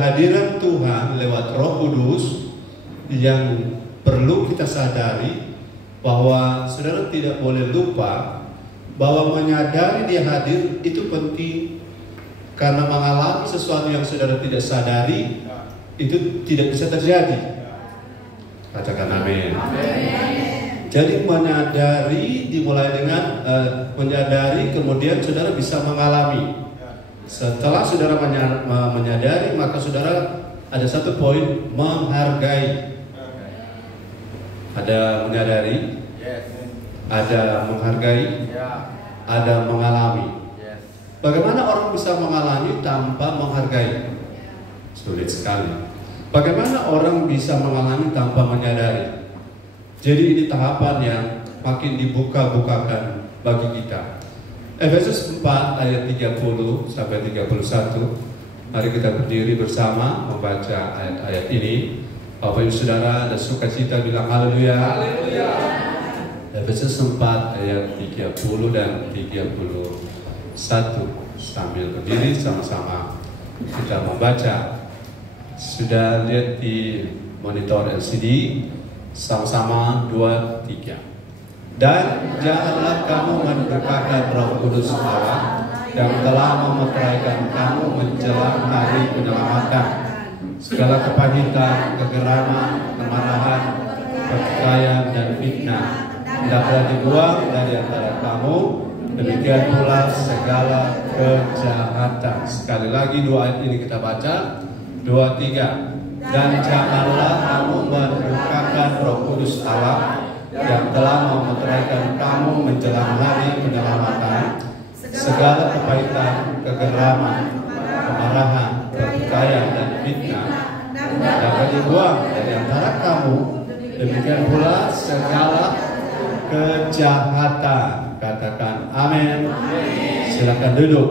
Kehadiran Tuhan lewat Roh Kudus yang perlu kita sadari bahwa saudara tidak boleh lupa bahwa menyadari dia hadir itu penting, karena mengalami sesuatu yang saudara tidak sadari itu tidak bisa terjadi. Katakan amin. Jadi menyadari dimulai dengan menyadari, kemudian saudara bisa mengalami. Setelah saudara menyadari, maka saudara ada satu poin, menghargai. Ada menyadari, ada menghargai, ada mengalami. Bagaimana orang bisa mengalami tanpa menghargai? Sulit sekali. Bagaimana orang bisa mengalami tanpa menyadari? Jadi ini tahapan yang makin dibuka-bukakan bagi kita. Efesus 4 ayat 30 sampai 31. Mari kita berdiri bersama membaca ayat-ayat ini. Bapak Ibu Saudara ada sukacita bilang haleluya. Haleluya. Efesus 4 ayat 30 dan 31. Sambil berdiri sama-sama kita membaca. Sudah lihat di monitor LCD? Sama-sama 2, 3. Dan janganlah kamu mendukakan Roh Kudus Allah yang telah memeteraikan kamu menjelang hari penyelamatan. Segala kepahitan, kegeraman, kemarahan, pertikaian dan fitnah hendaklah dibuang dari antara kamu. Demikian pula segala kejahatan. Sekali lagi dua ayat ini kita baca. 2, 3. Dan janganlah kamu mendukakan Roh Kudus Allah yang telah memeteraikan kamu menjelang hari penyelamatan. Segala kepahitan, kegeraman, kemarahan, pertikaian dan fitnah dapat dibuang dari antara kamu. Demikian pula segala kejahatan. Katakan amin. Silakan duduk.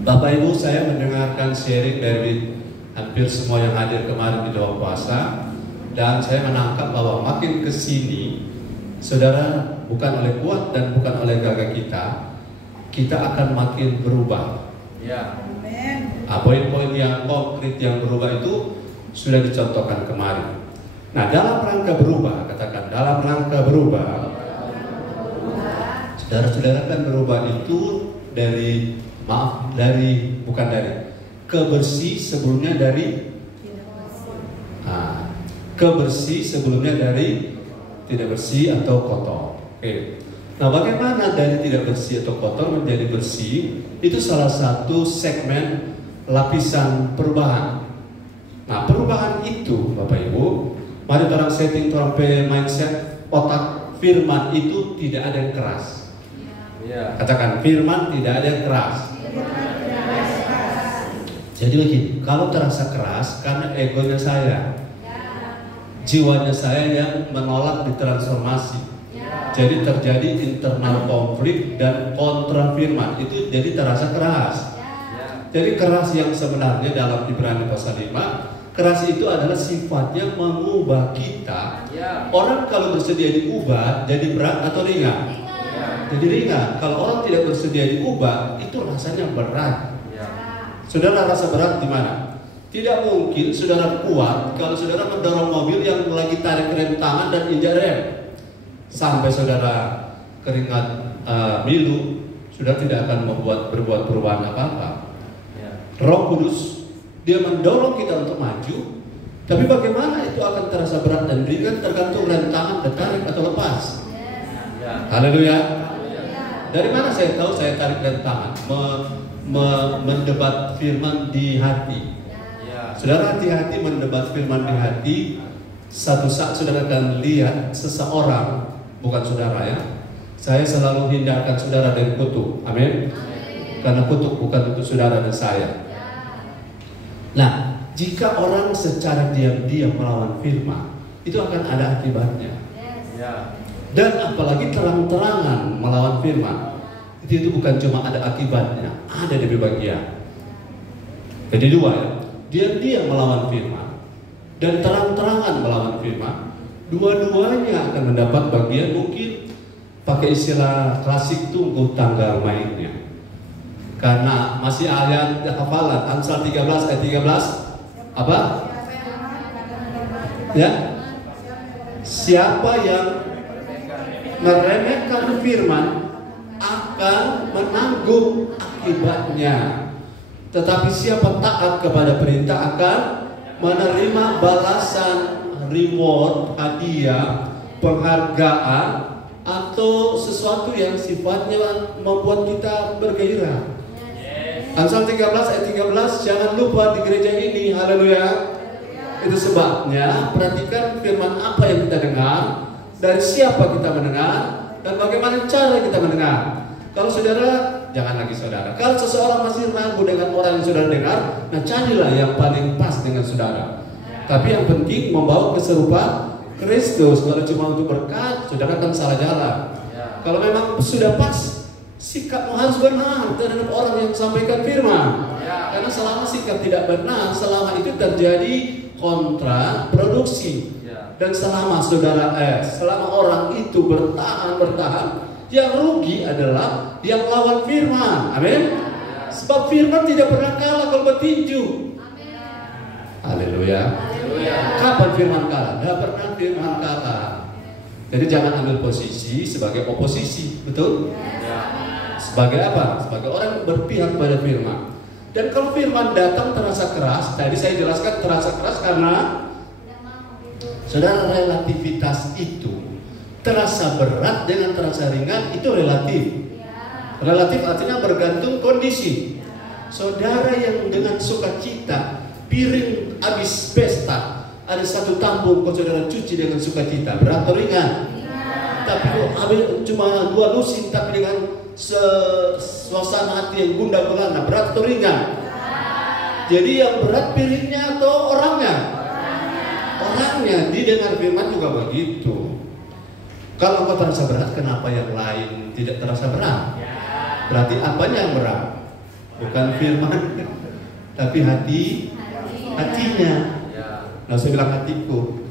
Bapak Ibu, saya mendengarkan sharing dari hampir semua yang hadir kemarin di doa puasa, dan saya menangkap bahwa makin kesini, saudara, bukan oleh kuat dan bukan oleh gagah kita akan makin berubah. Ya. Poin-poin yang konkret yang berubah itu sudah dicontohkan kemarin. Nah, dalam rangka berubah, katakan dalam rangka berubah, saudara-saudara kan berubah itu bukan dari kebersih sebelumnya dari kebersih sebelumnya dari tidak bersih atau kotor. Oke. Nah, bagaimana dari tidak bersih atau kotor menjadi bersih? Itu salah satu segmen lapisan perubahan. Nah, perubahan itu, Bapak Ibu, mari orang setting, orang mindset otak firman itu tidak ada yang keras. Ya. Katakan firman tidak ada yang keras. Jadi begini, kalau terasa keras karena egonya saya, jiwanya saya yang menolak ditransformasi. Jadi terjadi internal konflik dan kontra firman, itu jadi terasa keras. Jadi keras yang sebenarnya dalam Ibrani pasal 5, keras itu adalah sifatnya mengubah kita. Orang kalau bersedia diubah jadi berat atau ringan? Jadi ringan. Kalau orang tidak bersedia diubah, itu rasanya berat. Saudara rasa berat di mana? Tidak mungkin saudara kuat kalau saudara mendorong mobil yang lagi tarik rem tangan dan injak rem. Sampai saudara keringat milu, saudara tidak akan berbuat perubahan apa-apa. Roh Kudus, dia mendorong kita untuk maju. Tapi bagaimana itu akan terasa berat dan ringan tergantung rem tangan tertarik atau lepas. Haleluya. Dari mana saya tahu saya tarik rem tangan? Mendebat firman di hati. Saudara hati-hati mendebat firman di hati. Satu saat saudara akan lihat seseorang, bukan saudara ya. Saya selalu hindarkan saudara dari kutuk. Amin. Karena kutuk bukan untuk saudara dan saya. Nah, jika orang secara diam-diam melawan firman, itu akan ada akibatnya. Dan apalagi terang-terangan melawan firman, itu bukan cuma ada akibatnya, ada di bagian. Jadi dua ya, diam-diam melawan firman dan terang-terangan melawan firman, dua-duanya akan mendapat bagian, mungkin pakai istilah klasik, tunggu tanggal mainnya. Karena masih ayat hafalan Amsal 13 ayat 13 apa? Ya. Siapa yang meremehkan firman akan menanggung akibatnya. Tetapi siapa taat kepada perintah akan menerima balasan, reward, hadiah, penghargaan, atau sesuatu yang sifatnya membuat kita bergairah. Amsal 13 ayat 13, jangan lupa di gereja ini, haleluya. Itu sebabnya perhatikan firman apa yang kita dengar, dari siapa kita mendengar, dan bagaimana cara kita mendengar. Kalau saudara, jangan lagi saudara. Kalau seseorang masih ragu dengan orang yang saudara dengar, nah carilah yang paling pas dengan saudara. Tapi yang penting membawa keserupaan Kristus. Kalau cuma untuk berkat, saudara akan salah jalan. Kalau memang sudah pas, sikapmu harus benar terhadap orang yang sampaikan firman. Karena selama sikap tidak benar, selama itu terjadi kontraproduksi. Dan selama selama orang itu bertahan, yang rugi adalah yang lawan firman. Amin. Sebab firman tidak pernah kalah kalau bertinju. Haleluya. Kapan firman kalah? Tidak pernah firman kalah. Jadi jangan ambil posisi sebagai oposisi, betul? Sebagai apa? Sebagai orang yang berpihak pada firman. Dan kalau firman datang terasa keras, tadi saya jelaskan terasa keras karena saudara, relativitas itu terasa berat dengan terasa ringan itu relatif. Relatif artinya bergantung kondisi. Saudara yang dengan sukacita piring habis pesta, ada satu tampung kau saudara cuci dengan sukacita, berat atau ringan? Tapi cuma 2 lusin tapi dengan suasana hati yang gundah gulana, berat atau ringan? Jadi yang berat piringnya atau orangnya? Orangnya. Didengar firman juga begitu. Kalau kau terasa berat, kenapa yang lain tidak terasa berat? Berarti apanya yang berat? Bukan firman, tapi hatinya. Nah, saya bilang hatiku,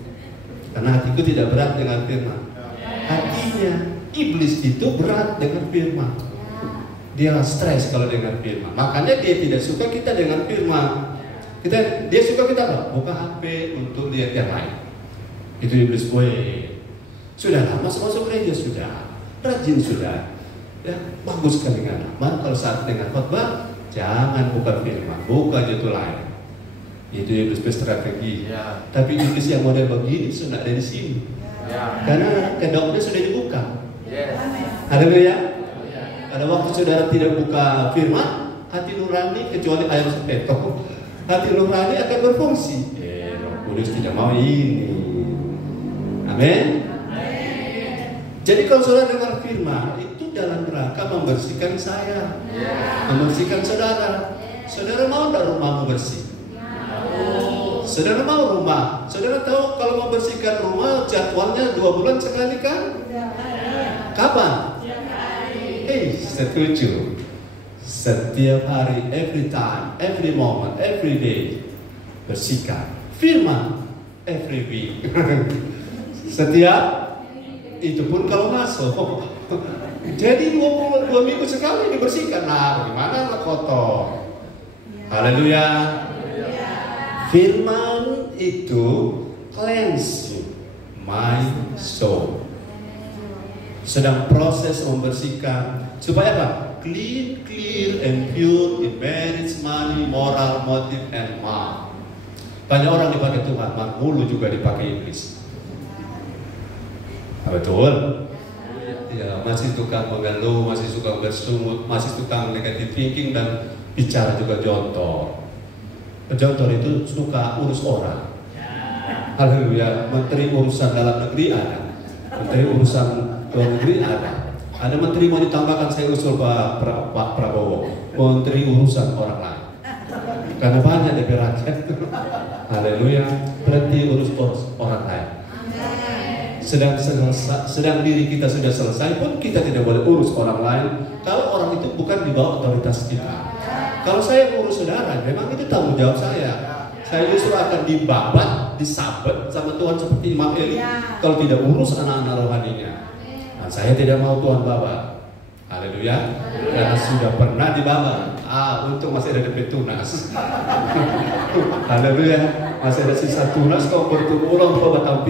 karena hatiku tidak berat dengan firman. Hatinya, iblis itu berat dengan firman. Dia stres kalau dengar firman. Makanya dia tidak suka kita dengan firman. Dia suka kita apa? Buka HP untuk lihat yang lain. Itu iblis. Sudah lama masuk gereja, sudah rajin, sudah ya, bagus sekali dengan aman. Kalau saat dengar khotbah, jangan buka firman, buka itu lain. Itu iblis berstrategi. Tapi iblis yang model begini sudah ada di sini. Karena kedoknya sudah dibuka. Haleluya. Pada waktu saudara tidak buka firman, hati nurani kecuali air sepetok, hati nurani akan berfungsi. Roh Kudus tidak mau ini. Amin. Jadi kalau saudara dengar firman, itu dalam rangka membersihkan saya, membersihkan saudara. Saudara mau tak rumahmu bersih? Saudara mau rumah? Saudara tahu kalau membersihkan rumah jadwalnya 2 bulan sekali kan? Kapan? Setuju. Setiap hari, every time, every moment, every day. Bersihkan. Firman, every week. Setiap itu pun kalau masuk. Jadi 2 minggu sekali dibersihkan. Nah, bagaimana lah kotor? Haleluya. Firman itu cleanse my soul. Sedang proses membersihkan supaya apa? Clean, clear, and pure in marriage, money, moral, motive, and mind. Banyak orang dipakai Tuhan, mulu juga dipakai iblis. Betul? Ya, masih tukang mengeluh, masih suka bersungut, masih tukang negative thinking dan bicara juga jontor. Jontor itu suka urus orang. Haleluya. Menteri urusan dalam negeri ada, menteri urusan luar negeri ada. Ada menteri mau ditambahkan, saya usul Pak Prabowo, menteri urusan orang lain. Karena banyak DP rakyat. Haleluya. Berarti urus orang lain. Sedang diri kita sudah selesai pun kita tidak boleh urus orang lain kalau orang itu bukan di bawah otoritas kita. Kalau saya urus saudara, memang itu tanggung jawab saya. Saya justru akan dibabat, disabet sama Tuhan seperti Imam Eli kalau tidak urus anak-anak rohaninya. Nah, saya tidak mau Tuhan babat. Haleluya. Karena sudah pernah dibabat. Untung masih ada DP tunas. Haleluya, masih ada sisa tunas. Kau bertemu ulang kau batang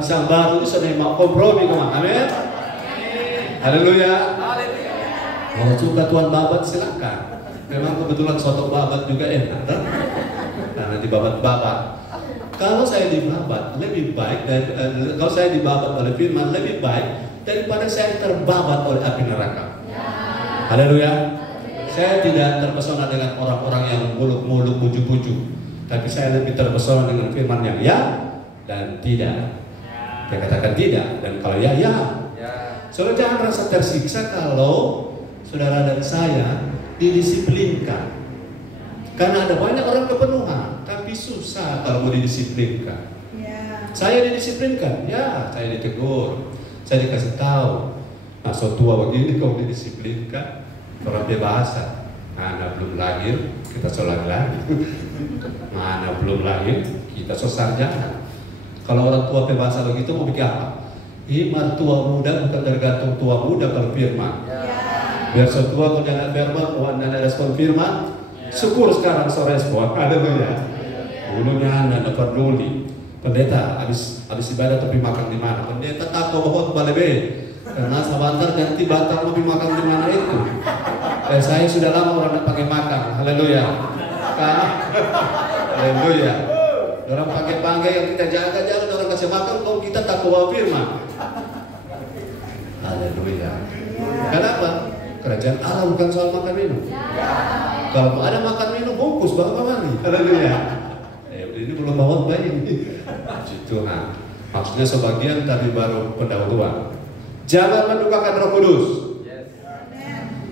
pisang baru itu sudah mau kompromi kawan. Amin. Haleluya. Kalau suka Tuhan babat silakan. Memang kebetulan soto babat juga enak, kan? Karena dibabat-babat. Kalau saya dibabat lebih baik dari kalau saya dibabat oleh firman lebih baik daripada saya terbabat oleh api neraka. Haleluya. Saya tidak terpesona dengan orang-orang yang muluk-muluk buju-buju, tapi saya lebih terpesona dengan firman yang ya dan tidak. Dia katakan tidak, dan kalau ya, ya. Saudara jangan merasa tersiksa kalau saudara dan saya didisiplinkan. Karena ada banyak orang kepenuhan, tapi susah kalau mau didisiplinkan. Saya didisiplinkan, ya saya ditegur, saya dikasih tahu. Nah, so tua begini kau didisiplinkan, orang dia bahasa. Mana belum lahir, kita sholat lagi. Mana belum lahir, kita sosar jangan. Kalau orang tua bahasa begitu mau bikin apa? Mertua muda bukan tergantung tua muda kalau firman. Biar setua kau jangan firman, kau anda respon firman. Syukur sekarang sore semua. Haleluya. Dulunya anda dapat peduli. Pendeta habis ibadah tapi makan di mana? Pendeta tak kau bawa balebe. Karena sebentar ganti batang lebih makan di mana itu. Saya sudah lama orang pakai makan. Haleluya. Haleluya. Orang pakai bangga yang kita jaga jangan orang kasih makan. Kau kita tak bawa firman. Haleluya. Kenapa? Kerajaan Allah bukan soal makan minum. Kalau mau ada makan minum bungkus bawa kemari. Haleluya. Ini belum bawa bayi. Tuhan. Maksudnya sebagian tadi baru pendahuluan. Jangan mendukakan Roh Kudus.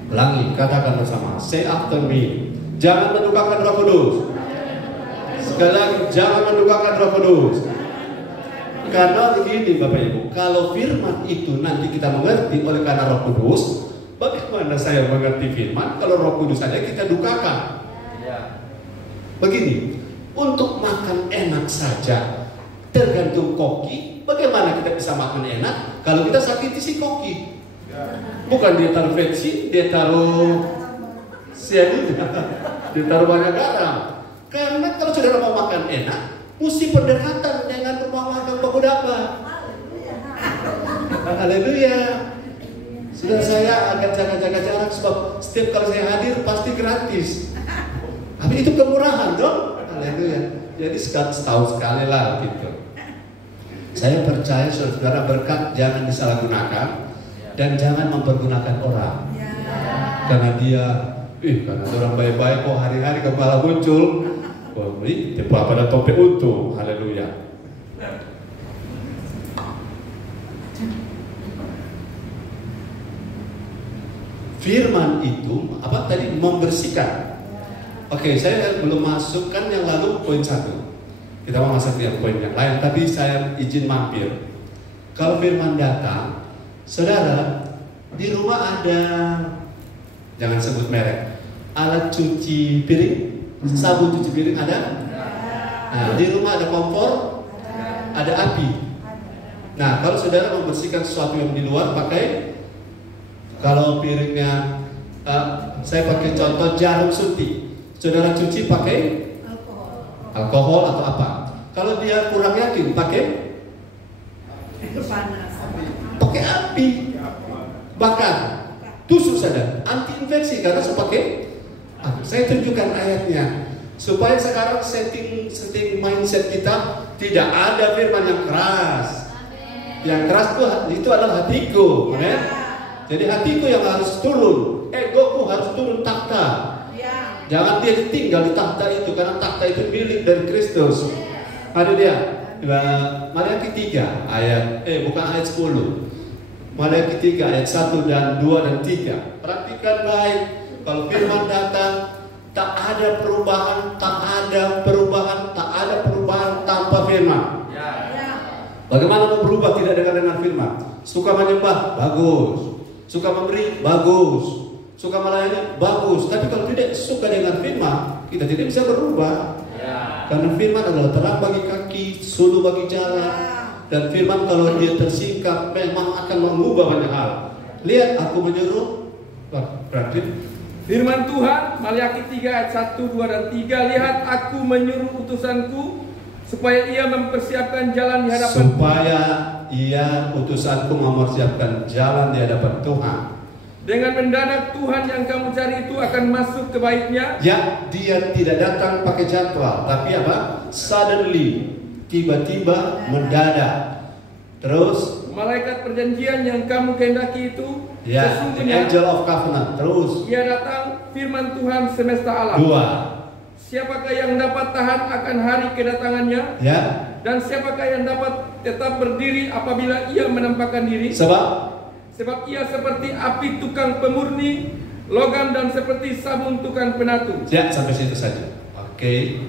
Ulangi, katakan bersama. Say after me. Jangan mendukakan Roh Kudus. Sekali lagi, jangan mendukakan Roh Kudus. Karena begini Bapak Ibu, kalau firman itu nanti kita mengerti oleh karena Roh Kudus, bagaimana saya mengerti firman kalau Roh Kudus saja kita dukakan? Begini, untuk makan enak saja tergantung koki. Bagaimana kita bisa makan enak kalau kita sakiti si koki? Bukan dia taruh vetsin, dia taruh cyanida, dia taruh banyak garam. Karena kalau saudara mau makan enak, mesti pendekatan dengan rumah makan pegudapa. Haleluya. Sudah saya akan jaga-jaga jarak sebab setiap kali saya hadir pasti gratis. Tapi itu kemurahan dong. Haleluya. Jadi setahun sekali lah gitu. Saya percaya saudara berkat jangan disalahgunakan dan jangan mempergunakan orang. Karena dia, karena orang baik-baik kok hari-hari kepala muncul. Tepat pada topik untung. Haleluya. Firman itu apa tadi? Membersihkan. Oke, saya belum masukkan yang lalu poin 1. Kita mau masuk ke poin yang lain, tapi saya izin mampir. Kalau firman datang, saudara, di rumah ada, jangan sebut merek, alat cuci piring, sabun cuci piring ada? Nah, di rumah ada kompor, ada api. Nah, kalau saudara membersihkan sesuatu yang di luar, pakai, kalau piringnya, saya pakai contoh jarum suntik, saudara cuci pakai alkohol atau apa? Kalau dia kurang yakin, pakai pakai api, bakar, tusuk saja, anti infeksi karena saya pakai. Saya tunjukkan ayatnya supaya sekarang setting mindset kita tidak ada firman yang keras. Yang keras itu adalah hatiku, amen. Jadi hatiku yang harus turun, egoku harus turun takhta. Jangan dia tinggal di takhta itu karena takhta itu milik dari Kristus. Ada dia. Matius 3 ayat bukan ayat 10. Matius 3 ayat 1 dan 2 dan 3. Perhatikan baik. Kalau firman datang, tak ada perubahan tanpa firman. Bagaimana mau berubah tidak dengan firman? Suka menyembah, bagus. Suka memberi, bagus. Suka melayani, bagus. Tapi kalau tidak suka dengan firman, kita tidak bisa berubah. Karena firman adalah terang bagi kaki, suluh bagi jalan. Dan firman kalau dia tersingkap memang akan mengubah banyak hal. Lihat, aku menyuruh, berarti Firman Tuhan, Maliaki 3 ayat 1, 2, dan 3. Lihat, aku menyuruh utusanku supaya ia mempersiapkan jalan di hadapan supaya ia utusanku mempersiapkan jalan di hadapan Tuhan. Dengan mendadak Tuhan yang kamu cari itu akan masuk ke baitnya. Ya, dia tidak datang pakai jadwal, tapi apa? Suddenly, tiba-tiba, mendadak. Terus malaikat perjanjian yang kamu kehendaki itu, ya, sesungguhnya angel of covenant. Terus ia datang, firman Tuhan semesta alam. 2. Siapakah yang dapat tahan akan hari kedatangannya? Ya. Dan siapakah yang dapat tetap berdiri apabila ia menampakkan diri? Sebab ia seperti api tukang pemurni, logam, dan seperti sabun tukang penatu. Ya, sampai situ saja. Oke.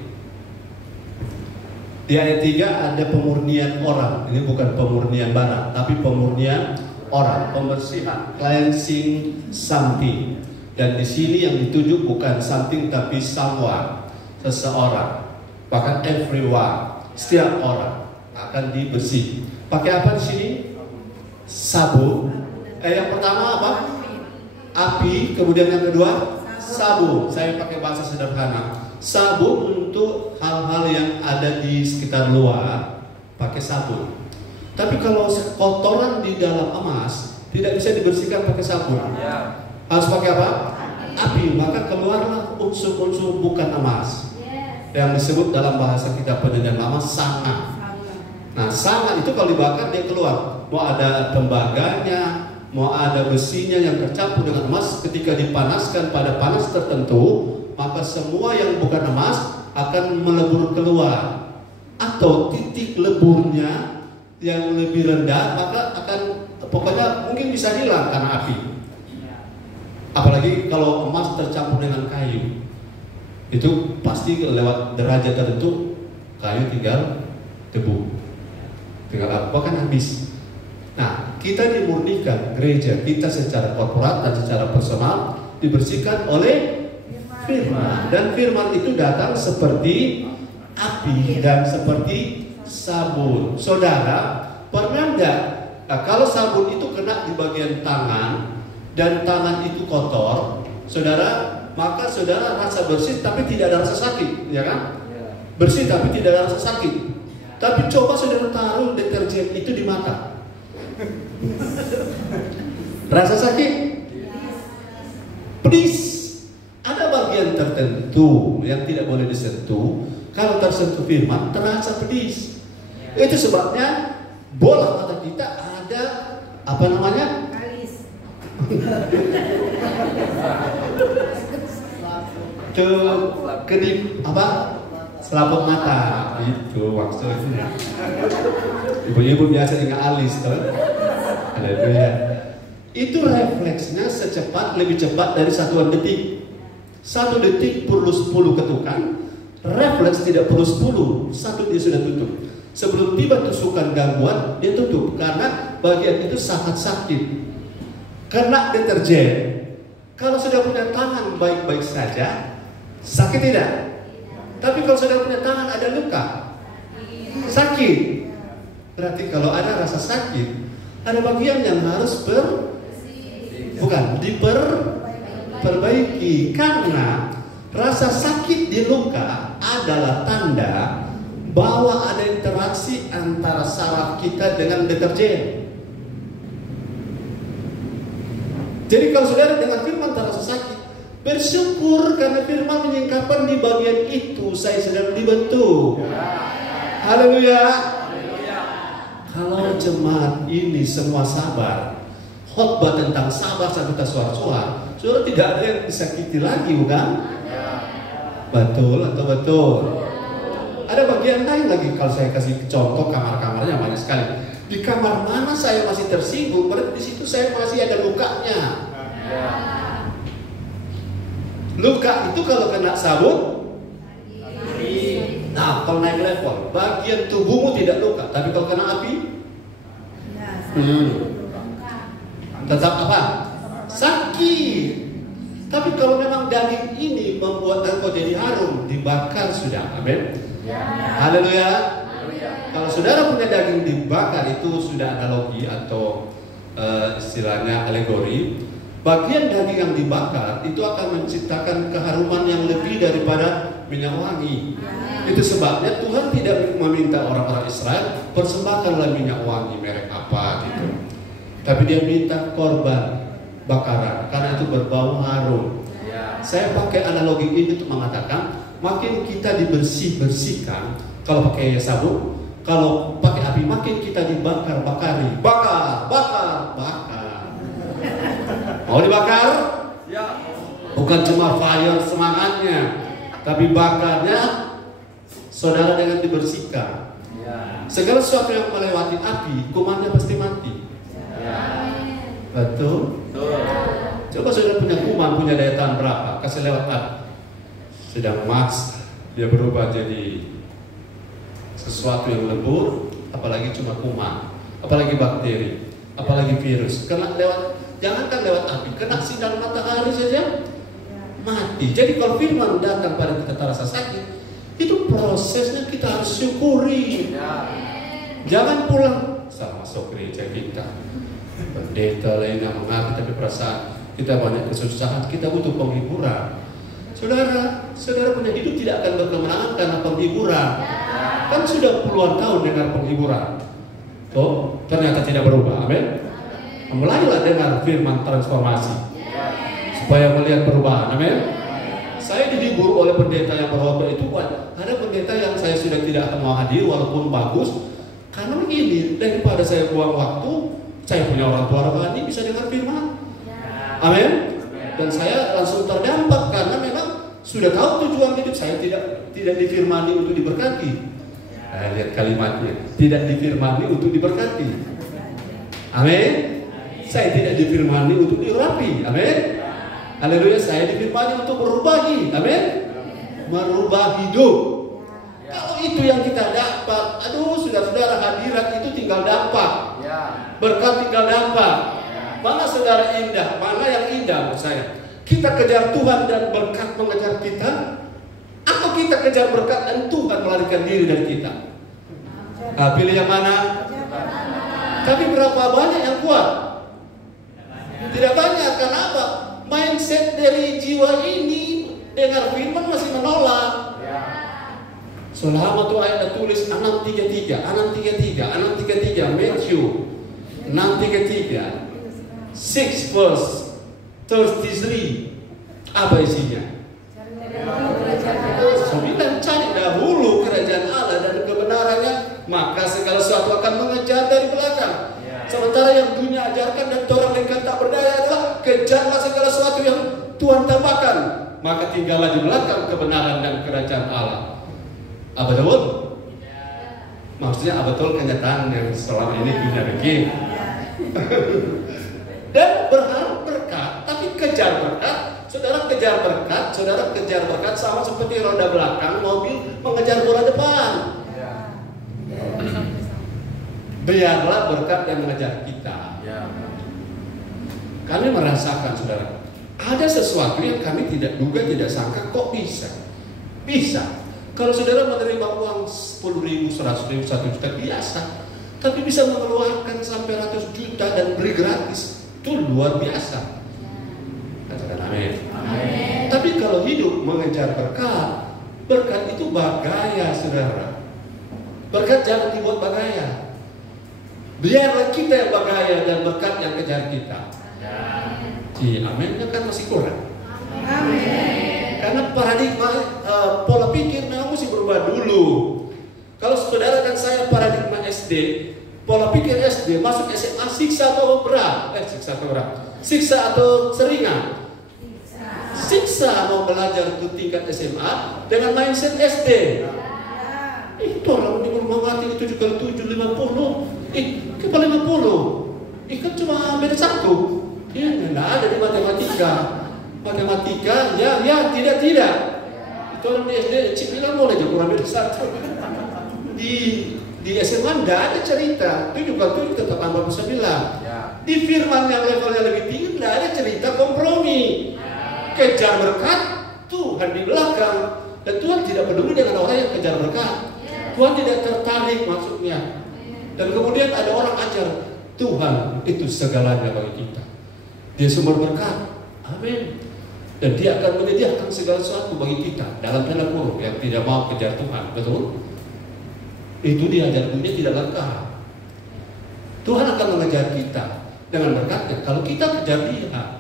Di ayat 3 ada pemurnian orang. Ini bukan pemurnian barang, tapi pemurnian orang, pembersihan, cleansing something. Dan di sini yang dituju bukan something tapi someone, seseorang. Bahkan everyone, setiap orang akan dibersih. Pakai apa di sini? Sabun. Yang pertama apa? Api. Kemudian yang kedua sabun. Saya pakai bahasa sederhana. Sabun untuk hal-hal yang ada di sekitar luar, pakai sabun. Tapi kalau kotoran di dalam emas tidak bisa dibersihkan pakai sabun. Harus pakai apa? Api. Maka keluarlah unsur-unsur bukan emas, yang disebut dalam bahasa kita Perjanjian Lama sanga. Nah, sanga itu kalau dibakar dia keluar. Mau ada tembaganya, mau ada besinya yang tercampur dengan emas, ketika dipanaskan pada panas tertentu, maka semua yang bukan emas akan melebur keluar. Atau titik leburnya yang lebih rendah, maka akan, pokoknya mungkin bisa hilang karena api. Apalagi kalau emas tercampur dengan kayu, itu pasti lewat derajat tertentu kayu tinggal debu, tinggal apa kan habis. Nah, kita dimurnikan, gereja kita secara korporat dan secara personal dibersihkan oleh firman. Dan firman itu datang seperti api dan seperti sabun. Saudara, pernah enggak kalau sabun itu kena di bagian tangan dan tangan itu kotor, saudara, maka saudara rasa bersih tapi tidak ada rasa sakit, ya kan? Bersih tapi tidak ada rasa sakit. Tapi coba saudara taruh deterjen itu di mata. Rasa sakit? Please, ada bagian tertentu yang tidak boleh disentuh. Kalau tersentuh firman, terasa pedis. Itu sebabnya bola mata kita ada apa namanya? Kedip apa? Selaput mata itu maksudnya. Ibu-ibu biasa dengan alis kan? Ada itu ya. Itu refleksnya lebih cepat dari satuan detik. 1 detik perlu 10 ketukan. Refleks tidak perlu 10, 1 dia sudah tutup. Sebelum tiba tusukan gangguan, dia tutup karena bagian itu sangat sakit. Kena deterjen. Kalau sudah punya tangan baik-baik saja, sakit tidak? Tapi kalau sudah punya tangan ada luka, sakit. Berarti kalau ada rasa sakit, ada bagian yang harus diperbaiki. Karena rasa sakit di luka adalah tanda bahwa ada interaksi antara saraf kita dengan deterjen. Jadi kalau saudara dengan firman terasa sakit, bersyukur karena firman menyingkapkan di bagian itu saya sedang dibentuk. Haleluya. Kalau jemaat ini semua sabar, khotbah tentang sabar sampai tersuar-suar, saudara tidak ada yang disakiti lagi, bukan? Betul atau betul? Ada bagian lain lagi, kalau saya kasih contoh kamar-kamarnya banyak sekali. Di kamar mana saya masih tersinggung, berarti di situ saya masih ada lukanya. Luka itu kalau kena sabun, nah kalau naik level, bagian tubuhmu tidak luka, tapi kalau kena api, tetap apa? Sakit. Tapi kalau memang daging ini membuat engkau jadi harum, dibakar sudah, amin. Haleluya. Kalau saudara punya daging dibakar, itu sudah analogi atau istilahnya alegori bagian daging yang dibakar itu akan menciptakan keharuman yang lebih daripada minyak wangi. Itu sebabnya Tuhan tidak meminta orang-orang Israel persembahkanlah minyak wangi merek apa gitu. Tapi dia minta korban bakaran karena itu berbau harum. Saya pakai analogi ini untuk mengatakan makin kita dibersihkan kalau pakai sabun, kalau pakai api makin kita bakar. Mau dibakar? Ya. Bukan cuma fire semangatnya, tapi bakarnya saudara dengan dibersihkan. Ya. Segala sesuatu yang melewati api, kumannya pasti mati. Ya. Betul? Betul. Coba saudara punya kuman, punya daya tahan berapa? Kasih lewat api. Sedang Max, dia berubah jadi sesuatu yang lebur, apalagi cuma kuman, apalagi bakteri, apalagi virus. Kena lewat, jangankan lewat api, kena sinar matahari saja mati. Jadi kalau firman datang pada kita terasa sakit, itu prosesnya kita harus syukuri. Jangan pulang sama masuk gereja kita, pendeta lain yang mengerti, tapi perasaan kita banyak kesusahan, kita butuh penghiburan. Saudara punya hidup tidak akan berkemenangan karena penghiburan. Kan sudah puluhan tahun dengar penghiburan, ternyata tidak berubah. Amin. Mulailah dengar firman transformasi supaya melihat perubahan. Amin. Saya dihibur oleh pendeta yang berkhotbah itu. Ada pendeta yang saya sudah tidak akan mau hadir walaupun bagus, karena begini, daripada saya buang waktu, saya punya orang tua rohani bisa dengar firman. Amin. Dan saya langsung terdampak karena memang sudah tahu tujuan hidup saya, tidak difirmani untuk diberkati. Lihat kalimatnya, tidak difirmani untuk diberkati. Amin. Saya tidak difirmani untuk diurapi. Amin. Haleluya. Saya difirmani untuk berubahi. Amin. Merubah hidup. Kalau itu yang kita dapat, aduh saudara-saudara, hadirat itu tinggal dapat, berkat tinggal dapat. Mana saudara indah, mana yang indah menurut saya? Kita kejar Tuhan dan berkat mengejar kita, atau kita kejar berkat dan Tuhan melarikan diri dari kita? Nah, pilih yang mana? Tapi berapa banyak yang kuat? Tidak banyak. Kenapa? Mindset dari jiwa ini dengar firman masih menolak. Selama tuh ayat tulis 6:33, Matthew 6:33, 6 verse 33. Apa isinya? 9, cari dahulu kerajaan Allah dan kebenarannya, maka segala sesuatu akan mengejar dari belakang. Sementara yang dunia ajarkan dan orang dengan tak berdaya adalah kejarlah segala sesuatu yang Tuhan tambahkan, maka tinggallah di belakang kebenaran dan kerajaan Allah. Apa betul? Maksudnya apa betul kenyataan yang selama ini dunia bikin? Dan berharap berkat, tapi kejar berkat. Saudara kejar berkat sama seperti roda belakang mobil mengejar bola depan. Biarlah berkat yang mengejar kita. Kami merasakan, saudara, ada sesuatu yang kami tidak duga, tidak sangka kok bisa. Kalau saudara menerima uang 10.000, 100.000, 1 juta biasa, tapi bisa mengeluarkan sampai ratus juta dan beri gratis, itu luar biasa. Katakan amin. Amin. Tapi kalau hidup mengejar berkat itu bagaya, saudara. Berkat jangan dibuat bagaya. Biarlah kita yang bagaya dan berkat yang kejar kita. Aminnya kan masih kurang. Amin. Karena paradigma pola pikir memang mesti berubah dulu. Kalau saudara dan saya paradigma SD, pola pikir SD masuk SMA siksa atau berat? Siksa atau seringan? Siksa mau belajar ke tingkat SMA dengan mindset SD. Itu orang di rumah mati 7 kali 7 50. Kepala 50. Kan cuma beda 1. Ya, nggak ada di matematika. Ya, tidak. Itu orang di SD cik bilang boleh aja kurang beda 1. Di SMA nggak ada cerita 7 kali 7 tetap 49. Di firman yang levelnya lebih tinggi nggak ada cerita kompromi. Kejar berkat, Tuhan di belakang. Dan Tuhan tidak peduli dengan orang yang kejar berkat. Tuhan tidak tertarik maksudnya. Dan kemudian ada orang ajar Tuhan itu segalanya bagi kita. Dia sumber berkat. Amin. Dan dia akan menyediakan segala sesuatu bagi kita dalam tanda kurung yang tidak mau kejar Tuhan. Betul? Itu diajar dunia tidak lengkap. Tuhan akan mengejar kita dengan berkatnya kalau kita kejar Dia.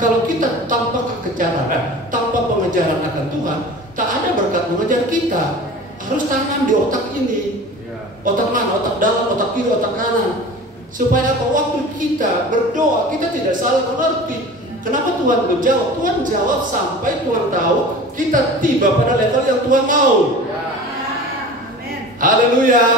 Kalau kita tanpa kekejaran, tanpa pengejaran akan Tuhan, tak ada berkat mengejar kita. Harus tanam di otak ini. Otak mana? Otak dalam, otak kiri, otak kanan. Supaya apa? Waktu kita berdoa, kita tidak salah mengerti. Kenapa Tuhan menjawab? Tuhan jawab sampai Tuhan tahu kita tiba pada level yang Tuhan mau. Haleluya.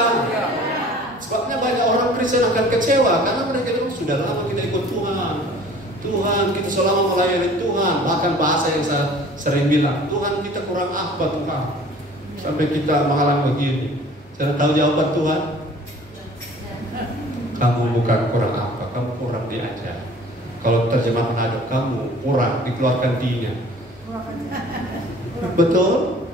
Sebabnya banyak orang Kristen akan kecewa karena mereka bilang sudah lama kita ikut Tuhan. Tuhan, kita selama melayani Tuhan. Bahkan bahasa yang saya sering bilang, Tuhan kita kurang apa Tuhan? Sampai kita mengalami begini. Saya tahu jawaban Tuhan. Kamu bukan kurang apa, kamu kurang diajar. Kalau terjemahan ada, kamu kurang dikeluarkan D-nya. Betul?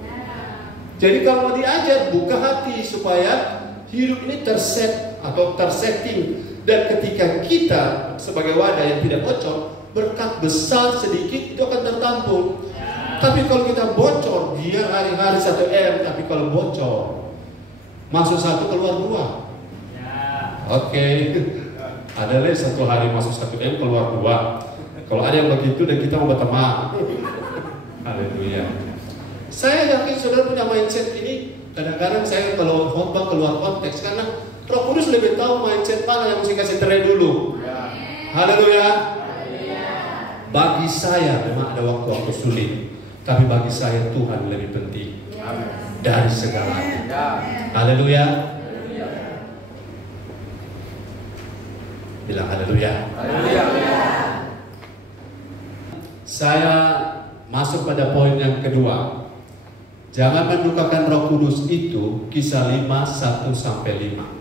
Jadi kalau mau diajar, buka hati supaya hidup ini terset atau tersetting. Dan ketika kita sebagai wadah yang tidak bocor, berkat besar sedikit itu akan tertampung. Tapi kalau kita bocor, dia hari-hari 1 M. Tapi kalau bocor, masuk 1 keluar 2. Oke. Ada leh 1 hari masuk 1 M keluar 2. Kalau ada yang begitu dan kita mau berteman. Haleluya. Saya yakin saudara punya mindset ini. Kadang-kadang saya kalau khotbah keluar konteks karena Roh Kudus lebih tahu mindset mana yang mesti kasih terai dulu. Haleluya. Bagi saya memang ada waktu-waktu sulit, tapi bagi saya Tuhan lebih penting dari segalanya. Haleluya. Bilang haleluya. Saya masuk pada poin yang kedua. Jangan mendukakan Roh Kudus itu, Kisah 5:1-5.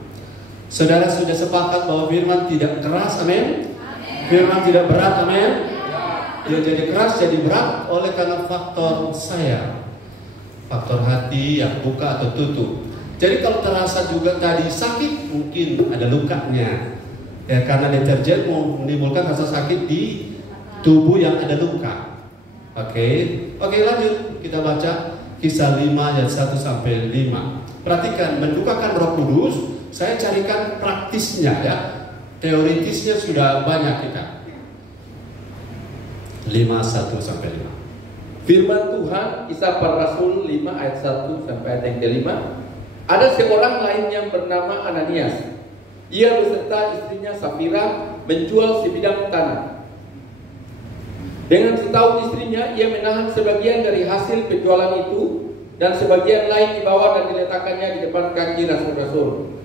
Saudara sudah sepakat bahwa firman tidak keras, amin? Firman tidak berat, amin? Dia jadi keras, jadi berat oleh karena faktor saya, faktor hati yang buka atau tutup. Jadi kalau terasa juga tadi sakit, mungkin ada lukanya. Ya, karena deterjen menimbulkan rasa sakit di tubuh yang ada luka. Oke, lanjut kita baca Kisah 5:1-5. Perhatikan, mendukakan Roh Kudus. Saya carikan praktisnya ya. Teoritisnya sudah banyak kita. 5:1-5. Firman Tuhan Kisah Para Rasul 5:1-5. Ada seorang lain yang bernama Ananias. Ia beserta istrinya Safira menjual sebidang tanah. Dengan setahu istrinya, ia menahan sebagian dari hasil penjualan itu dan sebagian lain dibawa dan diletakkannya di depan kaki rasul-rasul.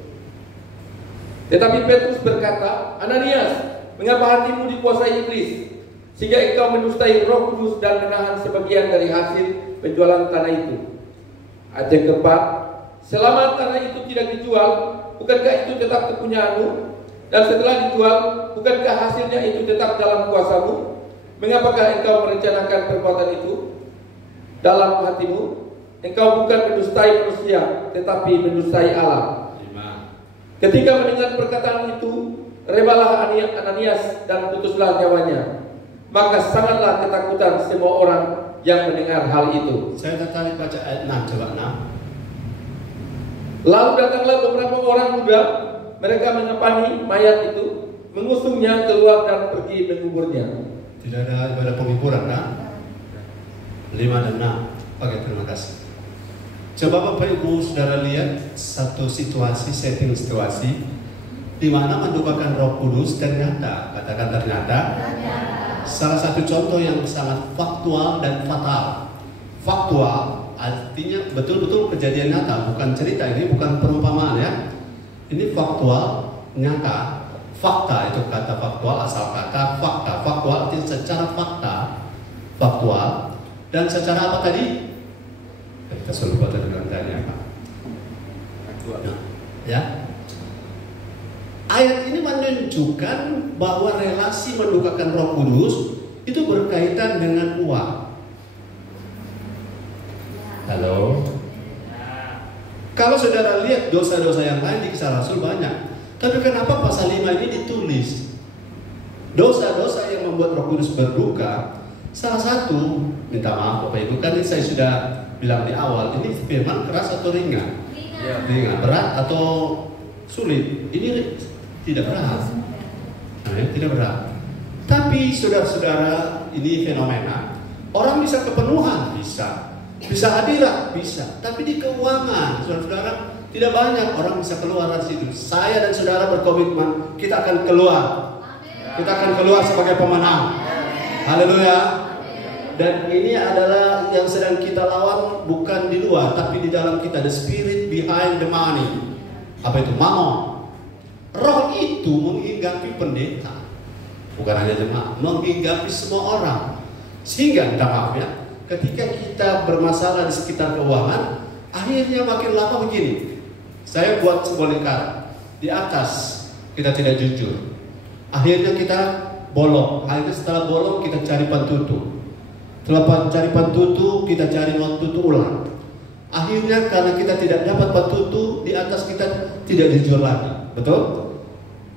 Tetapi Petrus berkata, Ananias, mengapa hatimu dikuasai iblis sehingga engkau mendustai Roh Kudus dan menahan sebagian dari hasil penjualan tanah itu? Ayat yang keempat, selama tanah itu tidak dijual, bukankah itu tetap kepunyaanmu? Dan setelah dijual, bukankah hasilnya itu tetap dalam kuasamu? Mengapakah engkau merencanakan perbuatan itu dalam hatimu? Engkau bukan mendustai manusia, tetapi mendustai Allah. Ketika mendengar perkataan itu, rebalah Ananias dan putuslah nyawanya. Maka sangatlah ketakutan semua orang yang mendengar hal itu. Saya tertarik baca ayat 6, coba 6. Lalu datanglah beberapa orang muda, mereka mengepani mayat itu, mengusungnya keluar dan pergi menguburnya. Tidak ada ibadah penghiburan, kan? 5 dan 6. Oke, terima kasih. Coba Bapak Ibu Saudara lihat satu setting situasi di mana mendukakan Roh Kudus ternyata, katakan ternyata, salah satu contoh yang sangat faktual dan fatal. Faktual artinya betul-betul kejadian nyata, bukan cerita, ini bukan perumpamaan ya. Ini faktual, nyata. Fakta itu kata faktual, asal kata fakta. Faktual artinya secara fakta, faktual, dan secara apa tadi? Kita selalu baca dengan tanya apa? Ya. Ayat ini menunjukkan bahwa relasi mendukakan Roh Kudus itu berkaitan dengan uang. Halo. Kalau saudara lihat dosa-dosa yang lain di Kisah Rasul banyak, tapi kenapa pasal 5 ini ditulis? Dosa-dosa yang membuat Roh Kudus berduka, salah satu, minta maaf Bapak Ibu, kan saya sudah bilang di awal, ini firman keras atau ringan? Ringan. Berat atau sulit? Ini tidak berat. Tidak berat. Tapi saudara-saudara, ini fenomena. Orang bisa kepenuhan, bisa hadirat, bisa. Tapi di keuangan, saudara-saudara, tidak banyak orang bisa keluar dari situ. Saya dan saudara berkomitmen, kita akan keluar. Kita akan keluar sebagai pemenang. Haleluya. Dan ini adalah yang sedang kita lawan, bukan di luar, tapi di dalam kita. The spirit behind the money. Apa itu? Mamon. Roh itu menghinggapi pendeta, bukan hanya jemaat, menghinggapi semua orang. Sehingga, minta maaf ya, ketika kita bermasalah di sekitar keuangan, akhirnya makin lama begini. Saya buat sebuah lingkaran. Di atas kita tidak jujur. Akhirnya kita bolong. Akhirnya setelah bolong kita cari pantutu. Setelah cari pantutu, kita cari pantutu ulang. Akhirnya karena kita tidak dapat pantutu, di atas kita tidak jujur lagi. Betul?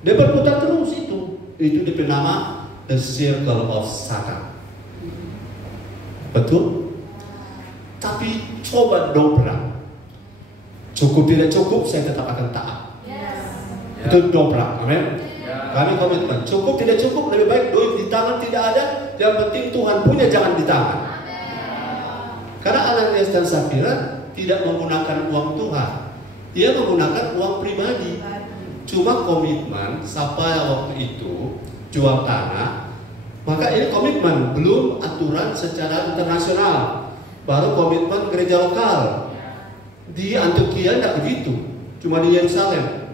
Dia berputar terus itu. Itu dinama the circle of Satan. Betul? Tapi coba dobrak. Cukup tidak cukup, saya tetap akan taat. Itu dobrak. Amin. Kami komitmen, cukup tidak cukup, lebih baik duit di tangan tidak ada, yang penting Tuhan punya, jangan di tangan. Karena Ananias dan Safira tidak menggunakan uang Tuhan, dia menggunakan uang pribadi. Cuma komitmen sampai waktu itu jual tanah, maka ini komitmen, belum aturan secara internasional, baru komitmen gereja lokal. Di Antioquia tidak begitu, cuma di Yerusalem.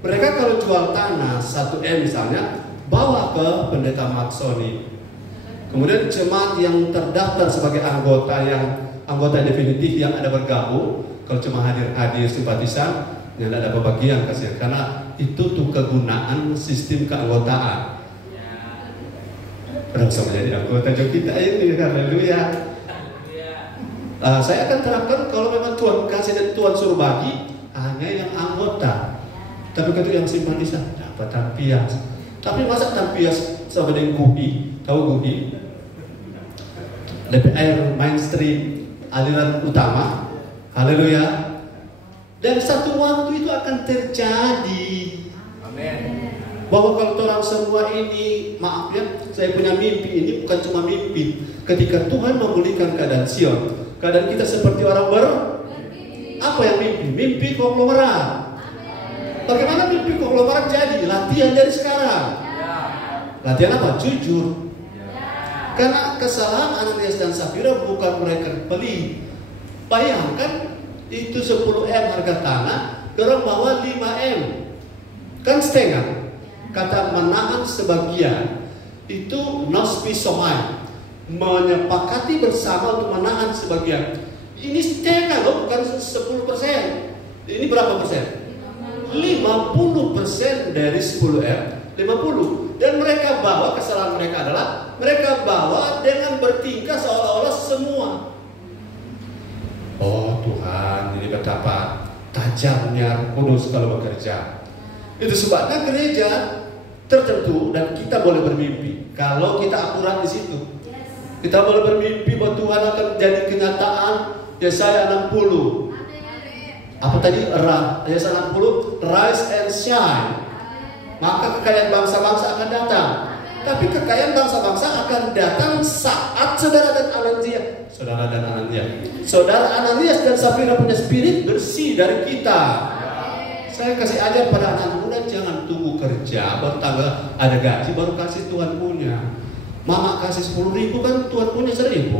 Mereka kalau jual tanah 1M misalnya, bawa ke pendeta Maksoni. Kemudian jemaat yang terdaftar sebagai anggota definitif yang ada bergabung, kalau cuma hadir simpatisan, yang ada pembagian kasihan. Karena itu tuh kegunaan sistem keanggotaan. Pernah bisa menjadi anggota juga kita ini, haleluya. Saya akan terapkan kalau memang Tuhan kasih dan Tuhan suruh bagi, hanya yang anggota. Tapi itu yang simpatisan dapat tampias. Tapi masa tampias sama dengan GUI? Tahu GUI? DPR mainstream, aliran utama. Haleluya. Dan satu waktu itu akan terjadi. Amin. Bahwa kalau orang semua ini, maaf ya, saya punya mimpi ini bukan cuma mimpi. Ketika Tuhan memulihkan keadaan Sion, keadaan kita seperti orang apa yang mimpi? Mimpi konglomerat. Bagaimana mimpi konglomerat jadi? Latihan dari sekarang. Latihan apa? Jujur. Karena kesalahan Ananias dan Safira bukan mereka beli. Bayangkan itu 10M harga tanah, orang bawa 5M. Kan setengah. Kata menahan sebagian itu nospisomai, menyepakati bersama untuk menahan sebagian. Ini setengah loh, bukan 10%. Ini berapa persen? 50% dari 10M, 50. Dan mereka bawa, kesalahan mereka adalah mereka bawa dengan bertingkah seolah-olah semua. Oh Tuhan, ini betapa tajamnya Kudus kalau bekerja. Itu sebabnya gereja tertentu dan kita boleh bermimpi. Kalau kita akurat di situ, kita boleh bermimpi bahwa Tuhan akan jadi kenyataan. Yesaya 60. Apa tadi? Yesaya 60, rise and shine. Maka kekayaan bangsa-bangsa akan datang. Tapi kekayaan bangsa-bangsa akan datang saat saudara dan Ananias dan Safira punya spirit bersih dari kita. Saya kasih ajar pada anak muda, jangan tunggu kerja baru tanggal ada gaji baru kasih Tuhan punya. Mama kasih 10.000 kan Tuhan punya 1.000.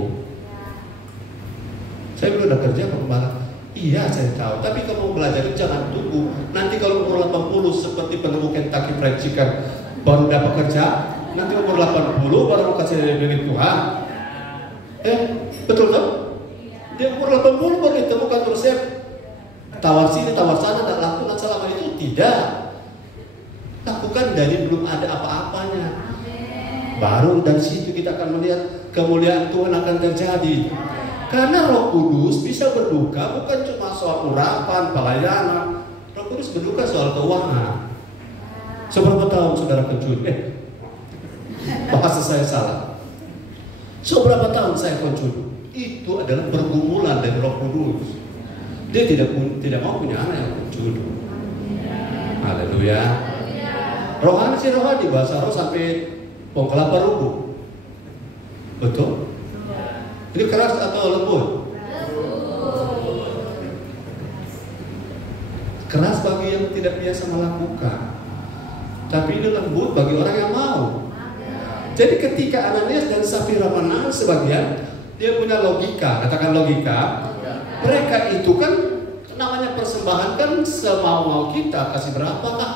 Saya belum udah kerja kembali. Iya saya tahu, tapi kamu belajar jangan tunggu. Nanti kalau umur 80 seperti penemu Kentucky Fried Chicken baru dapat kerja. Nanti umur 80 baru mau kasih milik Tuhan. Betul kan? Dia umur 80 baru ditemukan resep. Tawar sini, tawar sana, dan lakukan selama itu tidak. Lakukan dari belum ada apa-apanya. Baru dari situ kita akan melihat kemuliaan Tuhan akan terjadi. Karena Roh Kudus bisa berduka bukan cuma soal urapan, pelayanan. Roh Kudus berduka soal keuangan. Seberapa tahun saudara kejut? Bahasa saya salah. So berapa tahun saya pencuri? Itu adalah pergumulan dari Roh Kudus. Dia tidak mau punya anak yang pencuri. Haleluya. Rohani sih rohani, bahasa roh sampai pong kelapa rubuh. Betul? Ini keras atau lembut? Keras bagi yang tidak biasa melakukan, tapi ini lembut bagi orang yang mau. Jadi ketika Ananias dan Safira menang sebagian, dia punya logika, katakan logika. Mereka itu kan namanya persembahan kan semau-mau kita, kasih berapa kah?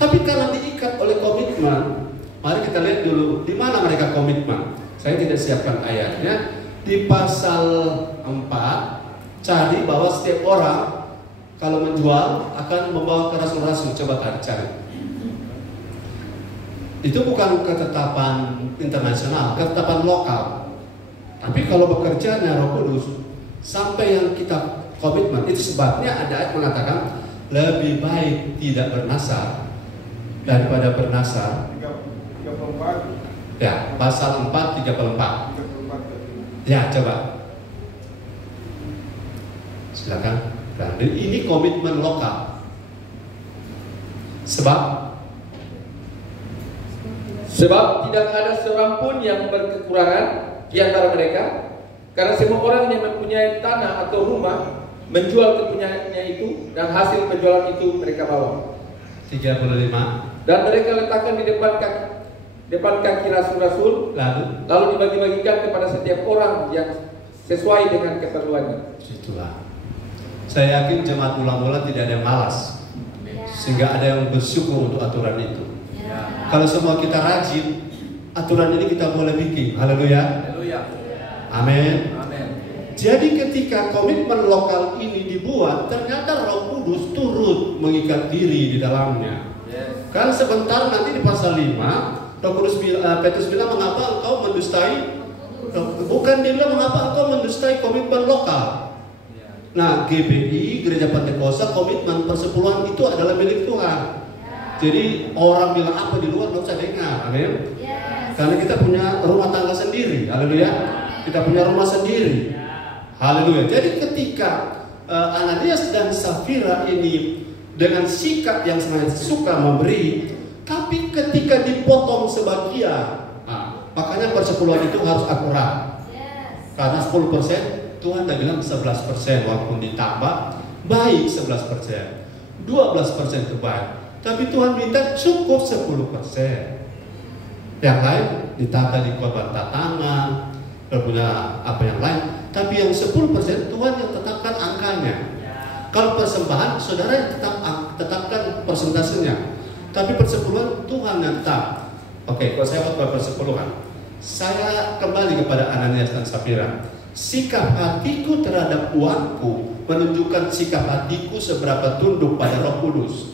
Tapi karena diikat oleh komitmen, mari kita lihat dulu di mana mereka komitmen. Saya tidak siapkan ayatnya. Di pasal 4, cari bahwa setiap orang kalau menjual akan membawa ke rasul-rasul. Coba cari. Itu bukan ketetapan internasional, ketetapan lokal. Tapi kalau bekerjanya Roh Kudus, sampai yang kita komitmen, itu sebabnya ada ayat mengatakan lebih baik tidak bernasar daripada bernasar. 34. Ya, pasal 4 34. Ya, coba. Silakan. Dan ini komitmen lokal. Sebab tidak ada seorang pun yang berkekurangan di antara mereka, karena semua orang yang mempunyai tanah atau rumah menjual kepunyaannya itu, dan hasil penjualan itu mereka bawa. 35. Dan mereka letakkan di depan kaki rasul-rasul, lalu dibagi-bagikan kepada setiap orang yang sesuai dengan keperluannya. Itulah. Saya yakin jemaat mula-mula tidak ada yang malas, sehingga ada yang bersyukur untuk aturan itu. Kalau semua kita rajin, aturan ini kita boleh bikin. Haleluya. Amin. Jadi ketika komitmen lokal ini dibuat, ternyata Roh Kudus turut mengikat diri di dalamnya. Kan sebentar nanti di pasal 5, Roh Kudus Petrus bilang, mengapa engkau mendustai? Bukan dia bilang mengapa engkau mendustai komitmen lokal. Nah, GPI, Gereja Pentakosta, komitmen persepuluhan itu adalah milik Tuhan. Jadi orang bilang apa di luar nggak usah dengar, amin. Karena kita punya rumah tangga sendiri, haleluya. Kita punya rumah sendiri, haleluya. Jadi ketika Ananias dan Safira ini dengan sikap yang sangat suka memberi, tapi ketika dipotong sebagian, makanya persepuluhan itu harus akurat. Karena 10% Tuhan dah bilang 11%, walaupun ditambah baik 11%, 12% itu baik. Tapi Tuhan minta cukup 10%. Yang lain ditata di korban tatangan, punya apa yang lain. Tapi yang 10% Tuhan yang tetapkan angkanya. Kalau persembahan, saudara yang tetapkan persentasenya. Tapi persepuluhan Tuhan yang tetap. Oke, kalau saya khotbah persepuluhan, saya kembali kepada Ananias dan Safira. Sikap hatiku terhadap uangku menunjukkan sikap hatiku seberapa tunduk pada Roh Kudus.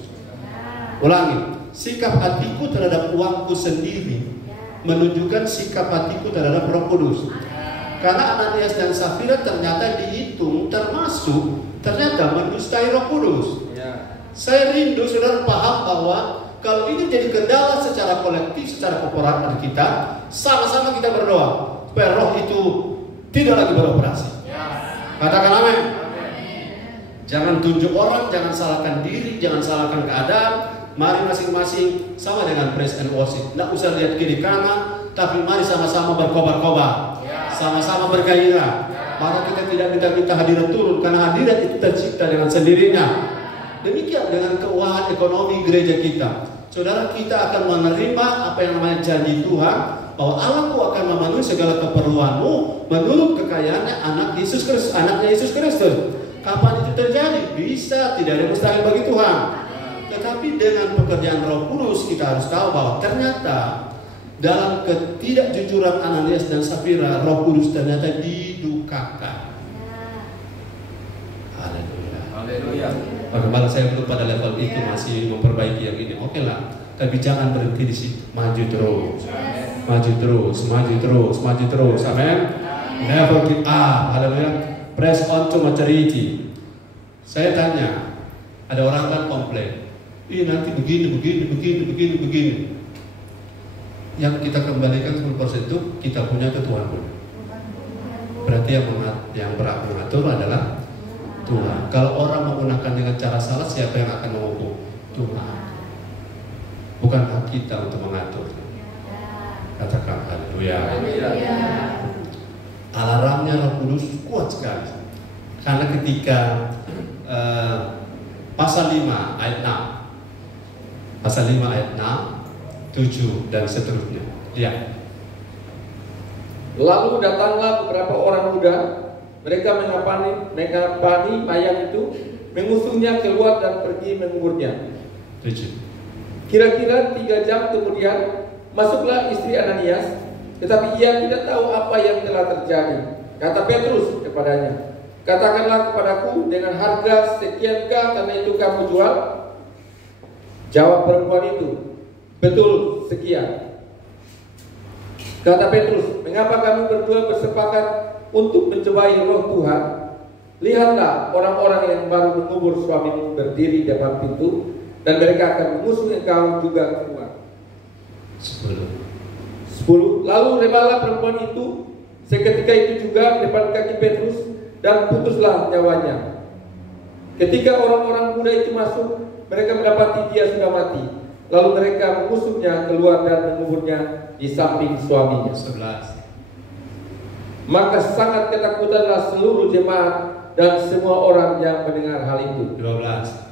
Ulangi, sikap hatiku terhadap uangku sendiri menunjukkan sikap hatiku terhadap Roh Kudus. Karena Ananias dan Safira ternyata dihitung ternyata mendustai Roh Kudus. Saya rindu saudara paham bahwa kalau ini jadi kendala secara kolektif, secara korporat kita, sama-sama kita berdoa supaya Roh itu tidak lagi beroperasi. Katakan amin. Jangan tunjuk orang, jangan salahkan diri, jangan salahkan keadaan. Mari masing-masing sama dengan praise and worship. Tidak usah lihat kiri kanan, tapi mari sama-sama berkobar-kobar, sama-sama bergairah. Maka kita tidak minta hadirat turun, karena hadirat itu tercipta dengan sendirinya. Demikian dengan keuangan ekonomi gereja kita. Saudara, kita akan menerima apa yang namanya janji Tuhan, bahwa Allahku akan memenuhi segala keperluanmu menurut kekayaannya anaknya Yesus Kristus. Kapan itu terjadi? Bisa, tidak ada yang mustahil bagi Tuhan. Tetapi dengan pekerjaan Roh Kudus kita harus tahu bahwa ternyata dalam ketidakjujuran Ananias dan Safira, Roh Kudus ternyata didukakan. Haleluya. Bagaimana saya belum pada level itu, masih memperbaiki yang ini. Oke lah, tapi jangan berhenti di situ. Maju terus, maju terus, maju terus, maju terus. Amin. Never give up. Haleluya. Press on to maturity. Saya tanya, ada orang kan komplain, nanti begini. yang kita kembalikan 10% itu kita punya itu Tuhan punya. Berarti yang berhak mengatur adalah Tuhan. Kalau orang menggunakan dengan cara salah, siapa yang akan menghukum? Tuhan. Bukan hak kita untuk mengatur. Katakan haleluya. Alarmnya Roh Kudus kuat sekali. Karena ketika pasal 5 ayat 6, pasal 5 ayat 6, 7 dan seterusnya. Lihat. Lalu datanglah beberapa orang muda, mereka mengapani mayat itu, mengusungnya keluar dan pergi menguburnya. 7. Kira-kira 3 jam kemudian masuklah istri Ananias, tetapi ia tidak tahu apa yang telah terjadi. Kata Petrus kepadanya, katakanlah kepadaku, dengan harga sekiankah tanah itu kamu jual? Jawab perempuan itu, betul sekian. Kata Petrus, mengapa kamu berdua bersepakat untuk mencobai roh Tuhan? Lihatlah, orang-orang yang baru mengubur suamimu berdiri di depan pintu, dan mereka akan mengusung engkau juga keluar. 10. Lalu rebalah perempuan itu seketika itu juga di depan kaki Petrus, dan putuslah nyawanya. Ketika orang-orang muda itu masuk, mereka mendapati dia sudah mati. Lalu mereka mengusungnya keluar dan menguburnya di samping suaminya. 11. Maka sangat ketakutanlah seluruh jemaat dan semua orang yang mendengar hal itu. 12.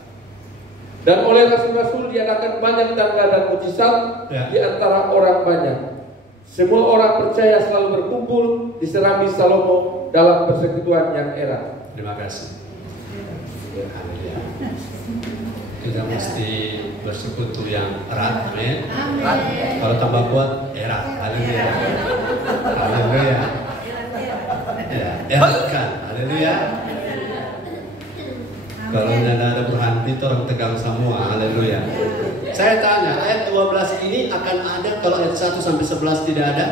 Dan oleh rasul-rasul diadakan banyak tanda dan mujizat di antara orang banyak. Semua orang percaya selalu berkumpul di serambi Salomo dalam persekutuan yang erat. Terima kasih. Haleluya. Kita mesti bersekutu yang erat, amin. Kalau tambah kuat, erat. Haleluya. Haleluya. Ya, eratkan. Haleluya. Kalau ada berhenti, itu orang tegang semua. Haleluya. Saya tanya, ayat 12 ini akan ada kalau ayat 1 sampai 11 tidak ada?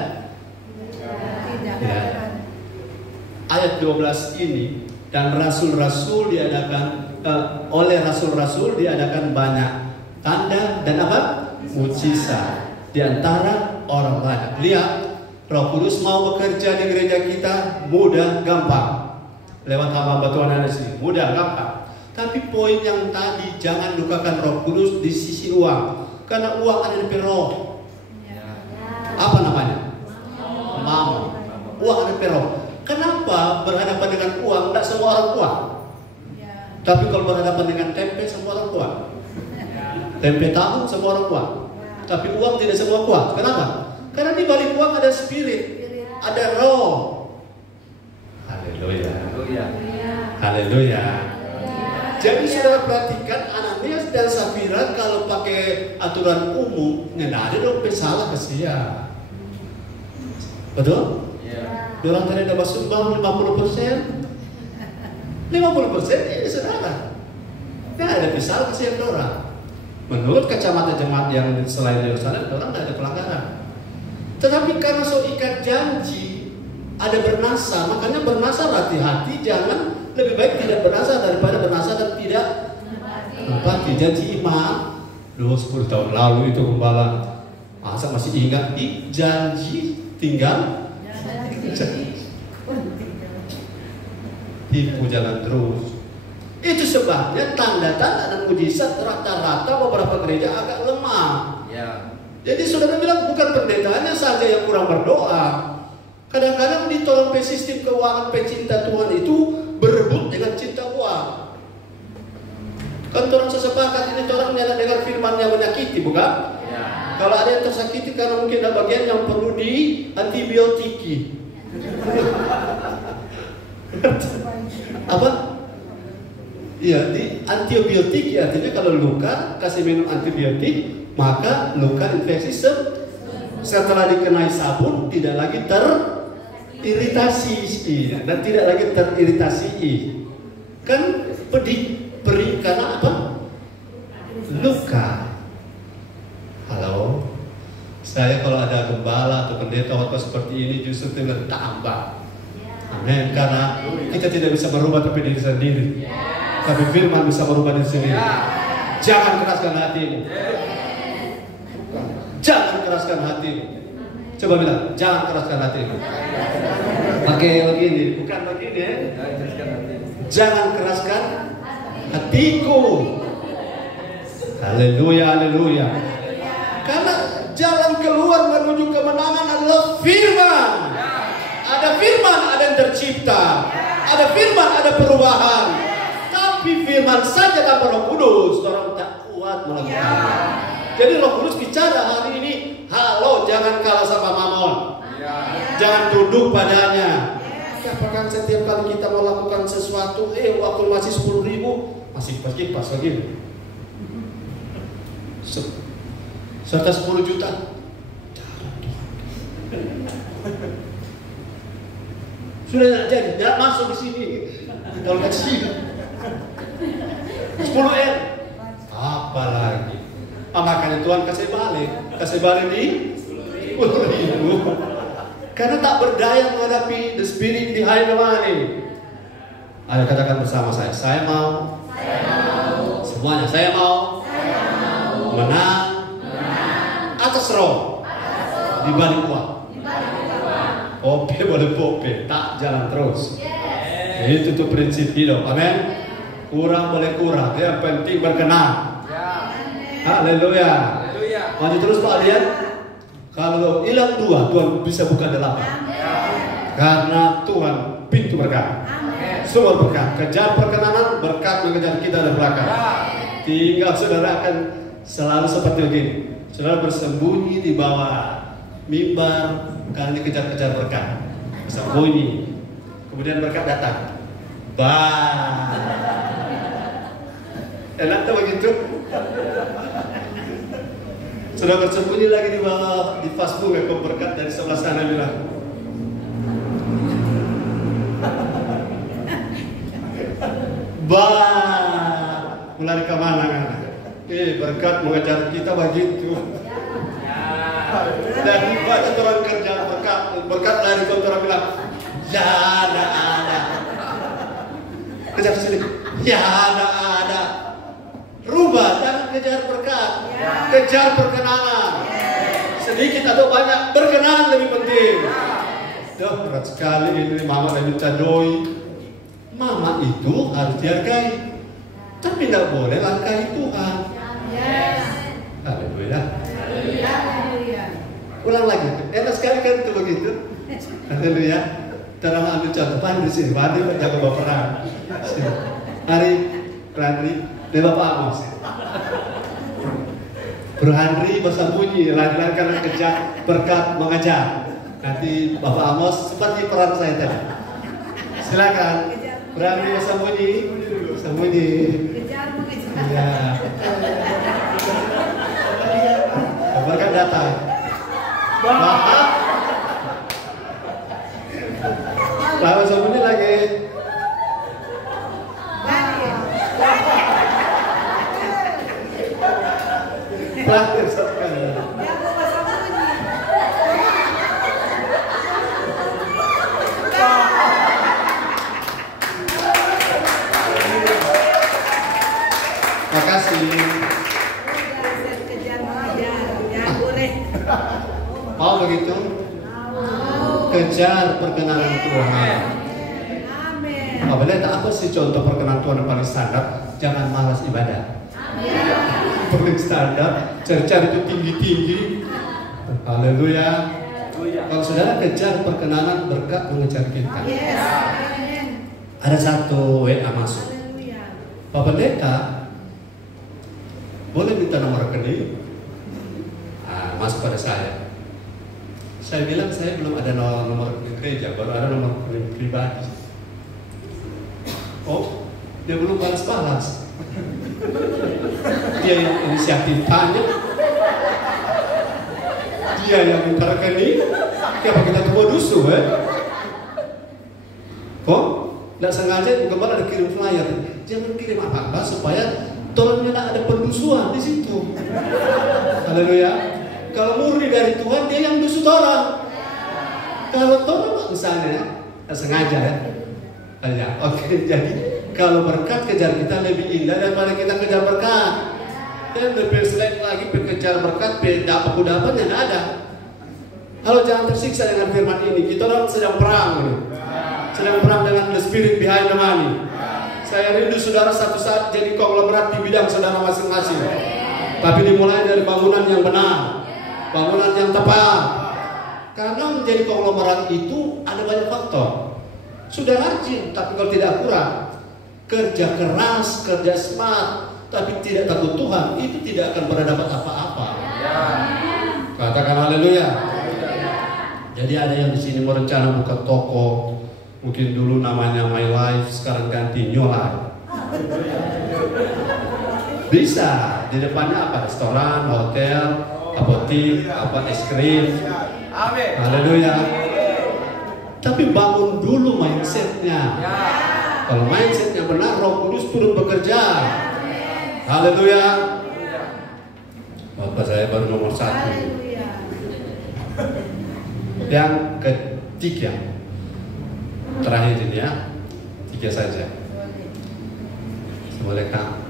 Ya. Ayat 12 ini dan rasul-rasul diadakan oleh rasul-rasul diadakan banyak tanda dan apa? Mujizat di antara orang banyak. Lihat, Roh Kudus mau bekerja di gereja kita mudah, gampang. Lewat hamba Tuhan ada sini, mudah, gampang. Tapi poin yang tadi, jangan lupakan Roh Kudus di sisi uang, karena uang ada di roh. Apa namanya? Mamon. Uang ada di roh. Kenapa berhadapan dengan uang? Tidak semua orang kuat. Tapi kalau berhadapan dengan tempe, semua orang kuat. Tempe tahu semua orang kuat. Tapi uang tidak semua kuat. Kenapa? Karena di balik uang ada spirit, ada roh. Haleluya. Haleluya. Jadi saudara perhatikan, Ananias dan Safira kalau pakai aturan umum, nggak ada dong salah kesian. Betul? Orang tadi dapat sumbang 50%. 50% ini saudara. Nggak ada salah kesian orang. Menurut kacamata jemaat yang selain Yerusalem, orang nggak ada pelanggaran. Tetapi karena so ikat janji, ada bernasa, makanya bernasa hati-hati, jangan. Lebih baik tidak bernasa daripada bernasa dan tidak menepati janji imam. 10 tahun lalu itu gembala, masa masih ingat janji tinggal tipu jalan terus. Itu sebabnya tanda-tanda dan mujizat rata-rata beberapa gereja agak lemah. Jadi saudara bilang bukan pendetanya saja yang kurang berdoa. Kadang-kadang ditolong sistem keuangan pecinta Tuhan itu berebut dengan cinta uang. Kan orang sesepakat ini orang yang dengar firman yang menyakiti, bukan? Kalau ada yang tersakiti karena mungkin ada bagian yang perlu di antibiotiki. Apa? Iya, di antibiotik artinya kalau luka kasih minum antibiotik, maka luka infeksi setelah dikenai sabun tidak lagi teriritasi dan tidak lagi teriritasi. Kan pedih karena apa? Luka. Halo. Saya kalau ada gembala atau pendeta atau seperti ini justru dengan tambah. Amin. Karena kita tidak bisa merubah tapi diri sendiri. Tapi firman bisa merubah diri sendiri. Jangan keraskan hatimu. Jangan keraskan hatimu. Coba bilang, jangan keraskan hatimu. Pakai begini, bukan begini ya. Jangan keraskan hatiku. Haleluya, haleluya. Karena jalan keluar menuju kemenangan adalah firman. Ada firman, ada yang tercipta. Ada firman, ada perubahan. Tapi firman saja tanpa Roh Kudus, orang tak kuat melakukannya. Jadi Roh Kudus bicara hari ini, halo, jangan kalah sama mamon. Jangan tunduk padanya. Apakah setiap kali kita melakukan sesuatu, waktu masih 10.000, masih pergi pas begini. Serta 10 juta. Sudah tidak jadi, tidak masuk di sini. Kalau kecil 10 M. Apa lagi? Makanya Tuhan kasih balik di 10.000. Karena tak berdaya menghadapi the spirit behind the money. Ayo katakan bersama saya mau. Semuanya, saya mau. Menang. Atas roh. Di balik uang. Pope boleh pope, tak jalan terus. Itu tuh prinsip hidup. Amin. Kurang boleh kurang, yang penting berkenan. Haleluya. Maju terus Pak lihat. Kalau hilang 2, Tuhan bisa buka 8. Karena Tuhan pintu berkat. Sumber berkat. Kejar perkenanan, berkat mengejar kita dari belakang. Tinggal saudara akan selalu seperti begini. Saudara bersembunyi di bawah mimbar karena dikejar-kejar berkat. Bersembunyi. Kemudian berkat datang. Enak tuh begitu. Sudah bersembunyi lagi di bawah di Facebook ya, berkat dari sebelah sana bilang. Mulai ke mana kan? Berkat mengejar kita begitu. Dan banyak orang kerja berkat lari ke orang bilang, ya ada. Kejar sini, ya ada. Rubah, jangan kejar berkat, kejar perkenanan. Sedikit atau banyak, berkenan lebih penting. Berat sekali ini mama dan minta doi. Mama itu harus dihargai, tapi tidak boleh langkahi Tuhan. Haleluya. Ulang lagi, enak sekali kan itu begitu. Haleluya. Terang ambil contoh, Pak di sini, Pak jaga baperan. Hari Randri. Dari Bapak Amos. Bro Handri bersembunyi, lari-lari karena kejar berkat mengejar. Nanti Bapak Amos seperti peran saya tadi. Silakan. Bro Handri bersembunyi. Kejar mengejar. Ya. Berkat datang. Lalu bersembunyi lagi. Praktis sekali. Makasih. Mau begitu? Kejar perkenanan Tuhan. Apabila apa sih contoh perkenanan Tuhan yang paling standar? Jangan malas ibadah. Paling standar, cari-cari itu tinggi-tinggi. Haleluya. Kalau saudara kejar perkenanan, berkat mengejar kita. Ada satu WA masuk. Pak Pendeta, boleh minta nomor rekening? Masuk pada saya. Saya bilang saya belum ada nomor rekening gereja, baru ada nomor rekening pribadi. Oh, dia belum balas-balas. Dia yang inisiatif tanya, dia yang minta rekening. Kenapa kita tunggu dusu, Kok? Tidak sengaja gembala ada kirim flyer. Jangan kirim apa-apa supaya tolongnya ada pendusuan di situ. Haleluya. Kalau murni dari Tuhan, dia yang dusu orang. Kalau tolong misalnya, tidak sengaja ya. Oke, jadi kalau berkat kejar kita lebih indah daripada kita kejar berkat. Dan lebih selek lagi berkejar berkat, dapat yang ada. Halo, jangan tersiksa dengan firman ini. Kita orang sedang perang ini. Sedang perang dengan the spirit behind the money. Saya rindu saudara satu saat jadi konglomerat di bidang saudara masing-masing. Tapi dimulai dari bangunan yang benar, bangunan yang tepat. Karena menjadi konglomerat itu ada banyak faktor. Sudah rajin, tapi kalau tidak akurat, kerja keras, kerja smart, tapi tidak takut Tuhan, itu tidak akan pernah dapat apa-apa. Katakan haleluya. Jadi ada yang di sini mau rencana buka toko, mungkin dulu namanya My Life, sekarang ganti New Life. Bisa, di depannya apa? Restoran, hotel, apotik, es krim. Haleluya. Tapi bangun dulu mindsetnya. Kalau mindsetnya benar, Roh Kudus turut bekerja. Haleluya. Bapak saya baru nomor 1. Yang ketiga, terakhir ini ya, 3 saja. Boleh Kang?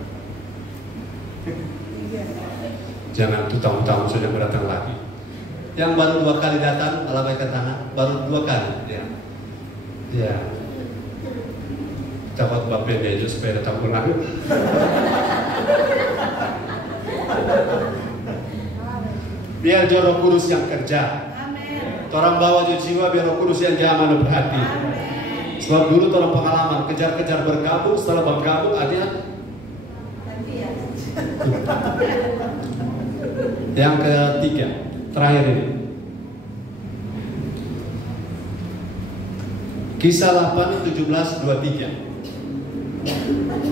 Jangan tamu-tamu sudah datang lagi. Yang baru 2 kali datang, lambaikan tangan. Baru 2 kali, ya. Ya. Dapat Bapak Bejo supaya datang ulang. Biar Roh Kudus yang kerja. Orang bawa jiwa biar Roh Kudus yang jaman berhati. Sebab dulu orang pengalaman kejar-kejar bergabung, setelah bergabung ada yang ketiga, terakhir ini. Kisah 8:17-23.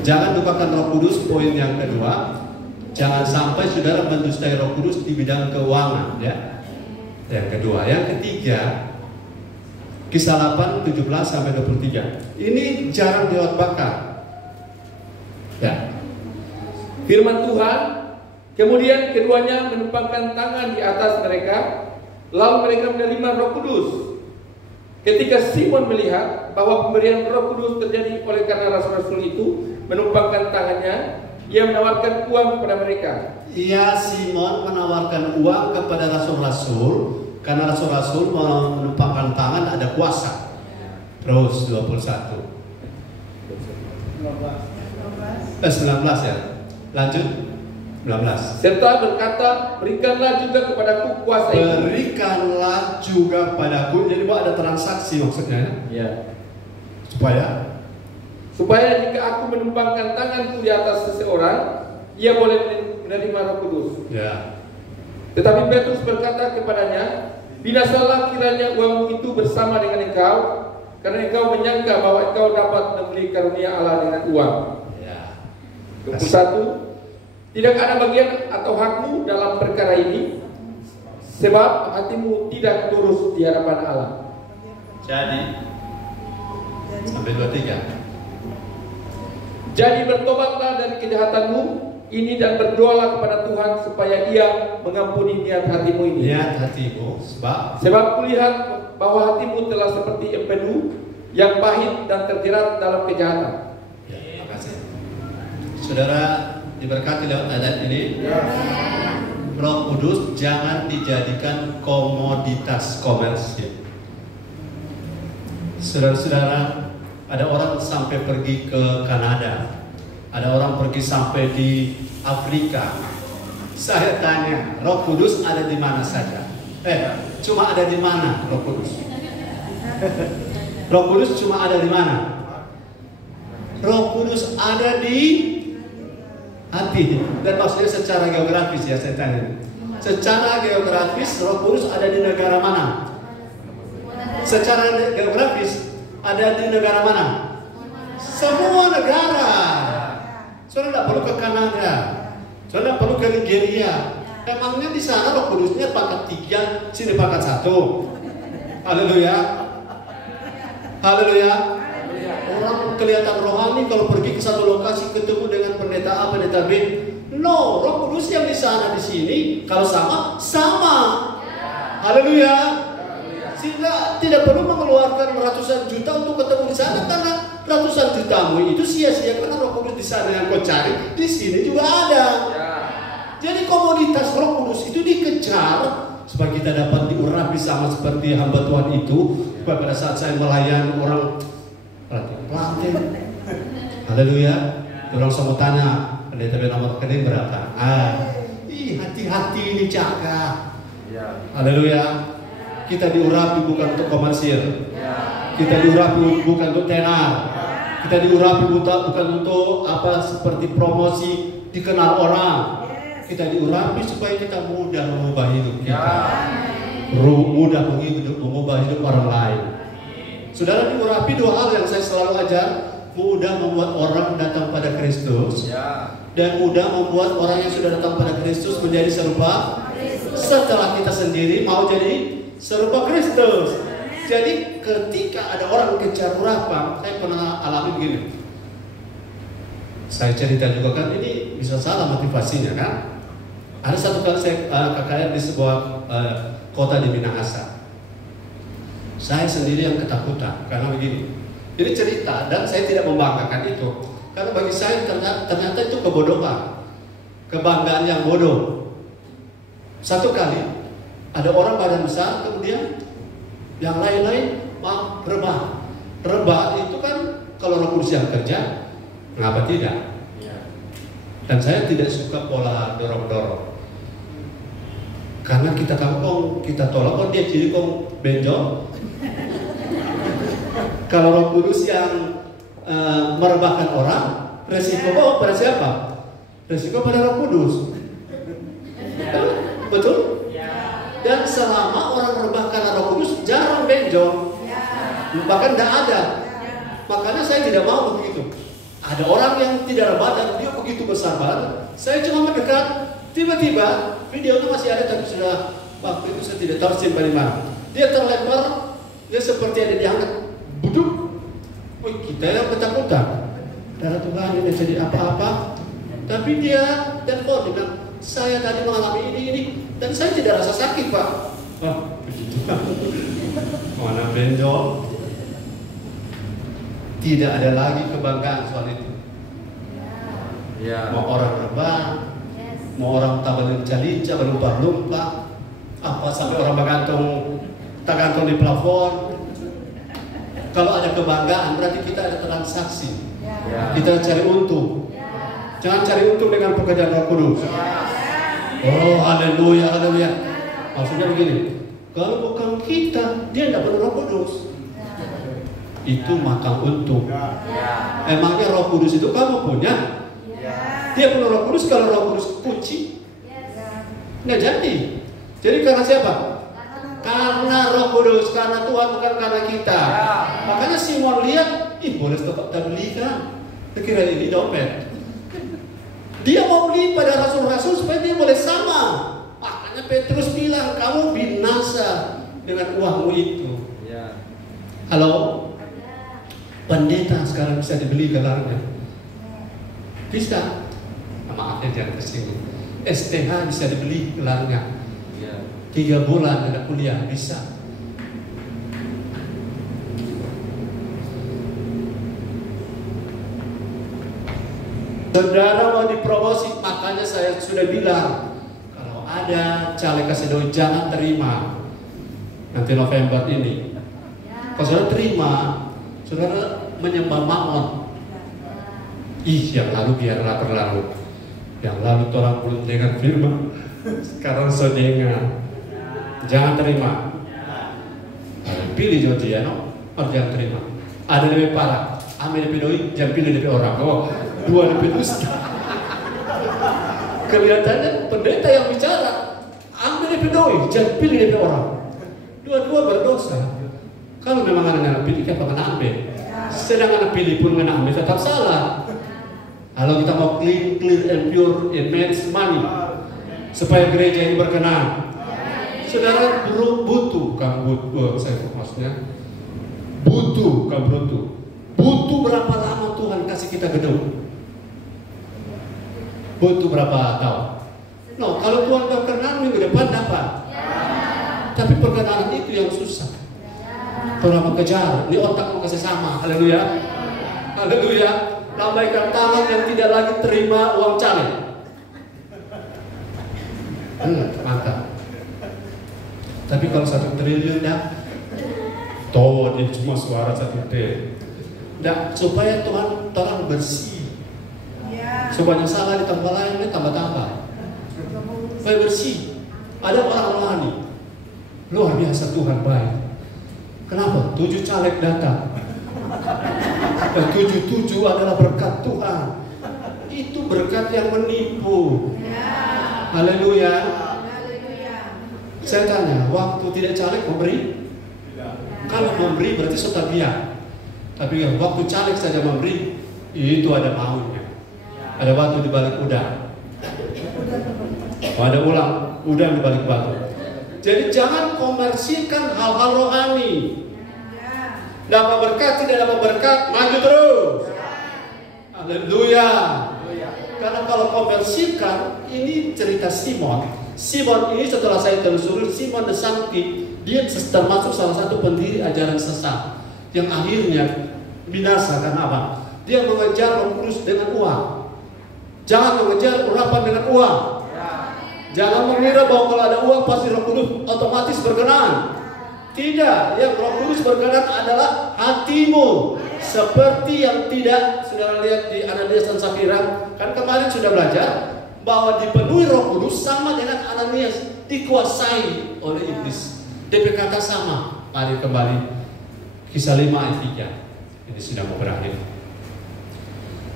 Jangan lupakan Roh Kudus, poin yang kedua. Jangan sampai saudara mendustai Roh Kudus di bidang keuangan, ya. Yang kedua, yang ketiga, Kisah 8:17-23. Ini jarang dikhotbahkan. Ya. Firman Tuhan, kemudian keduanya menumpangkan tangan di atas mereka, lalu mereka menerima Roh Kudus. Ketika Simon melihat bahwa pemberian Roh Kudus terjadi oleh karena rasul-rasul itu menumpangkan tangannya, ia menawarkan uang kepada mereka. Iya, Simon menawarkan uang kepada rasul-rasul karena rasul-rasul menumpangkan tangan ada kuasa. Terus 21. 19 ya. Lanjut 19. Serta berkata, berikanlah juga kepadaku kuasa itu. Berikanlah juga padaku. Jadi ada transaksi maksudnya. Ya. Supaya jika aku menumpangkan tanganku di atas seseorang, ia boleh menerima Roh Kudus. Ya. Tetapi Petrus berkata kepadanya, binasalah kiranya uangmu itu bersama dengan engkau, karena engkau menyangka bahwa engkau dapat membeli karunia Allah dengan uang. Ya. 21. Tidak ada bagian atau hakmu dalam perkara ini, sebab hatimu tidak lurus di hadapan Allah. Jadi sampai 23. Jadi bertobatlah dari kejahatanmu ini dan berdoalah kepada Tuhan supaya Ia mengampuni niat hatimu ini. Niat hatimu, sebab kulihat bahwa hatimu telah seperti empedu yang pahit dan terjerat dalam kejahatan. Ya, makasih. Saudara diberkati lewat ayat ini. Roh Kudus jangan dijadikan komoditas komersil. Saudara-saudara, ada orang sampai pergi ke Kanada, ada orang pergi sampai di Afrika. Saya tanya, Roh Kudus ada di mana saja? Cuma ada di mana Roh Kudus? Roh Kudus cuma ada di mana? Roh Kudus ada di hati. Dan maksudnya secara geografis ya saya tanya. Secara geografis Roh Kudus ada di negara mana? Secara geografis ada di negara mana? Semua negara. Saudara tidak perlu ke Kanada, saudara tidak perlu ke Nigeria. Emangnya di sana Roh Kudusnya pangkat 3, sini pangkat 1. Haleluya. Haleluya. Orang kelihatan rohani kalau pergi ke satu lokasi ketemu dengan pendeta A, pendeta B. No, Roh Kudus yang di sana di sini kalau sama. Haleluya. Sehingga tidak perlu mengeluarkan ratusan juta untuk ketemu di sana, karena ratusan jutamu itu sia-sia karena Roh Kudus di sana yang kau cari di sini juga ada. Jadi komoditas Roh Kudus itu dikejar supaya kita dapat diurapi sama seperti hamba Tuhan itu. Supaya pada saat saya melayani orang pelatih, haleluya, orang sama tanya, pendeta nomor rekening berapa? Hati-hati ini jaga. Haleluya. Kita diurapi bukan untuk komersil. Kita diurapi bukan untuk tenar. Kita diurapi bukan untuk apa seperti promosi dikenal orang. Kita diurapi supaya kita mudah mengubah hidup kita. Mudah mengubah hidup orang lain. Saudara, diurapi dua hal yang saya selalu ajar. Mudah membuat orang datang pada Kristus. Dan mudah membuat orang yang sudah datang pada Kristus menjadi serupa. Setelah kita sendiri mau jadi serupa Kristus. Jadi ketika ada orang kejar urapan, saya pernah alami begini. Saya cerita juga kan, ini bisa salah motivasinya kan. Ada satu kali saya KKR di sebuah kota di Minahasa. Saya sendiri yang ketakutan karena begini. Ini cerita dan saya tidak membanggakan itu. Karena bagi saya ternyata itu kebodohan. Kebanggaan yang bodoh. Satu kali ada orang badan besar, kemudian yang lain-lain rebah. Rebah itu kan kalau Roh Kudus yang kerja, mengapa tidak? Dan saya tidak suka pola dorong-dorong. Karena kita kangkong, kita tolak, dia jadi kong benjol. Kalau Roh Kudus yang merebahkan orang, resiko pada siapa? Resiko pada Roh Kudus. Betul? Dan selama orang rebah karena Roh Kudus jarang benjol, bahkan tidak ada. Makanya saya tidak mau begitu. Ada orang yang tidak rebah dan dia begitu bersabar. Saya cuma mendekat, tiba-tiba videonya masih ada tapi sudah waktu itu saya tidak tahu simpan di mana. Dia terlempar, dia seperti ada diangkat, buduk. Wih, kita yang ketakutan. Darah Tuhan ini jadi apa-apa. Tapi dia telepon, dia bilang, saya tadi mengalami ini dan saya tidak rasa sakit, Pak. Mana benjol? Tidak ada lagi kebanggaan soal itu. Mau orang rebah, mau orang tak berlincah-lincah, berlumpah-lumpah, apa sampai orang tergantung di plafon. Kalau ada kebanggaan berarti kita ada transaksi. Kita cari untung. Jangan cari untung dengan pekerjaan Roh Kudus. Oh, haleluya, haleluya. Maksudnya begini, kalau bukan kita, dia tidak perlu Roh Kudus. Itu makan untung. Emangnya Roh Kudus itu kamu punya? Dia perlu Roh Kudus. Kalau Roh Kudus kunci, nggak jadi. Jadi karena siapa? Karena Roh Kudus, karena Tuhan, bukan karena kita. Makanya Simon lihat, boleh tetap beli kan? Kira ini dompet. Dia mau beli pada rasul-rasul supaya dia boleh sama. Makanya Petrus bilang, kamu binasa dengan uangmu itu. Halo? Pendeta sekarang bisa dibeli gelarnya. Bisa. Maaf ya, jangan tersinggung. STH bisa dibeli gelarnya. 3 bulan ada kuliah, bisa. Saudara mau dipromosi, makanya saya sudah bilang, kalau ada caleg kasih doi jangan terima. Nanti November ini. Kalau saudara terima, saudara menyembah Mammon. Yang lalu biarlah berlalu. Yang lalu orang belum dengar firman, sekarang sodengan. Jangan terima. Pilih Jodiano, jangan terima. Ada lebih parah. Ambil lebih doi, jangan pilih lebih orang. Dua lebih dusta. Kelihatannya pendeta yang bicara, ambil lebih doi, jangan pilih lebih orang. Dua-dua berdosa. Kalau memang anak-anak pilih, kenapa kena ambil? Sedang anak pilih pun kena ambil, tetap salah. Kalau kita mau clean and pure in man's money, supaya gereja ini berkenan. Saudara butuh, saya maksudnya butuh, butuh berapa lama Tuhan kasih kita gedung? Butuh berapa tahun? No, kalau Tuhan berkenan minggu depan dapat. Tapi perkenanan itu yang susah. Kalau mau kejar, ini otak mau kasih sama. Haleluya, haleluya. Lambaikan tangan yang tidak lagi terima uang caleg. Mantap. Tapi kalau 1 triliun dah, toh dia cuma suara 1 T. Dah, supaya Tuhan tolong bersih. Supaya salah di tempat lain dia tambah-tambah. Supaya bersih. Ada orang rohani. Luar biasa Tuhan baik. Kenapa? 7 caleg datang. Dan 7 adalah berkat Tuhan. Itu berkat yang menipu. Haleluya. Saya tanya, waktu tidak caleg memberi? Kalau memberi berarti sotabia. Tapi waktu caleg saja memberi, itu ada maunya. Ada batu di balik udang. Ada udang di balik batu. Jadi jangan komersikan hal-hal rohani. Dapat berkat, tidak dapat berkat, maju terus. Haleluya. Karena kalau komersikan, ini cerita Simon. Simon ini setelah saya telusuri, Simon the Sancti, dia termasuk salah satu pendiri ajaran sesat yang akhirnya binasa. Karena apa? Dia mengejar Roh Kudus dengan uang. Jangan mengejar urapan dengan uang. Jangan mengira bahwa kalau ada uang pasti Roh Kudus otomatis berkenan. Tidak, yang Roh Kudus berkenan adalah hatimu. Seperti yang tidak saudara lihat di Ananias dan Safira. Kan kemarin sudah belajar bahwa dipenuhi Roh Kudus sama dengan Ananias, dikuasai oleh iblis. DP kata sama. Mari kembali Kisah 5 ayat 3. Ini sudah mau berakhir.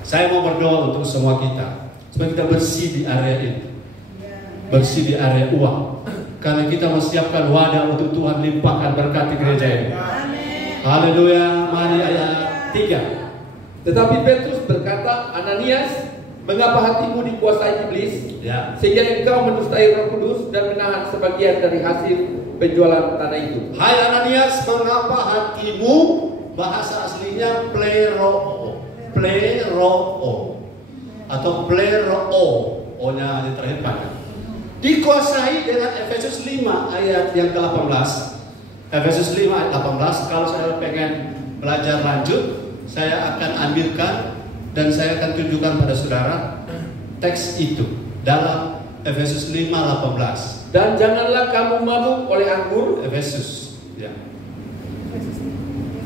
Saya mau berdoa untuk semua kita supaya kita bersih di area ini. Bersih di area uang. Karena kita menyiapkan wadah untuk Tuhan limpahkan berkat di gereja ini. Haleluya. Mari ayat 3. Tetapi Petrus berkata, Ananias, mengapa hatimu dikuasai iblis? Sehingga engkau mendustai Roh Kudus dan menahan sebagian dari hasil penjualan tanah itu. Hai Ananias, mengapa hatimu, bahasa aslinya pleroo atau pleroo, O-nya yang terakhir panjang. Dikuasai dengan Efesus 5 ayat yang ke-18. Efesus 5 ayat 18. Kalau saya pengen belajar lanjut, saya akan ambilkan dan saya akan tunjukkan pada saudara teks itu dalam Efesus 5:18. Dan janganlah kamu mabuk oleh anggur, Efesus, ya.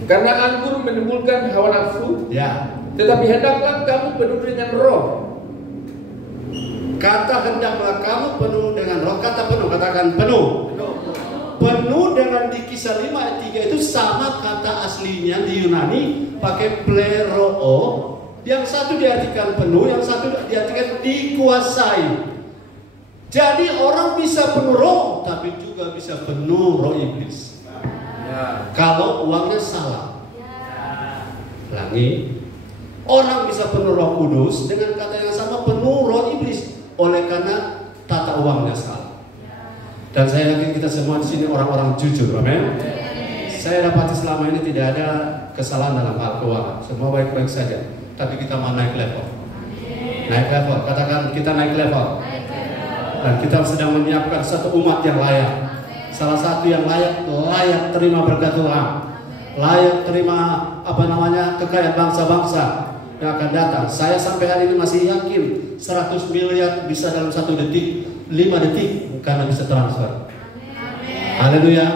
Karena anggur menimbulkan hawa nafsu, Ya. tetapi hendaklah kamu penuh dengan Roh. Kata hendaklah kamu penuh dengan Roh, kata penuh, katakan penuh. Penuh dengan di Kisah 5 ayat 3 itu sama kata aslinya di Yunani pakai pleroo. Yang satu diartikan penuh, yang satu diartikan dikuasai. Jadi orang bisa penuh roh, tapi juga bisa penuh roh iblis. Kalau uangnya salah. Ulangi. Orang bisa penuh Roh Kudus dengan kata yang sama penuh roh iblis. Oleh karena tata uangnya salah. Dan saya yakin kita semua di sini orang-orang jujur, amin. Saya dapati selama ini tidak ada kesalahan dalam hal keuangan. Semua baik-baik saja. Tapi kita mau naik level. Naik level, katakan kita naik level. Dan kita sedang menyiapkan satu umat yang layak. Salah satu yang layak terima berkat Tuhan. Layak terima kekayaan bangsa-bangsa yang akan datang. Saya sampai hari ini masih yakin 100 miliar bisa dalam 1 detik, 5 detik karena bisa transfer. Haleluya.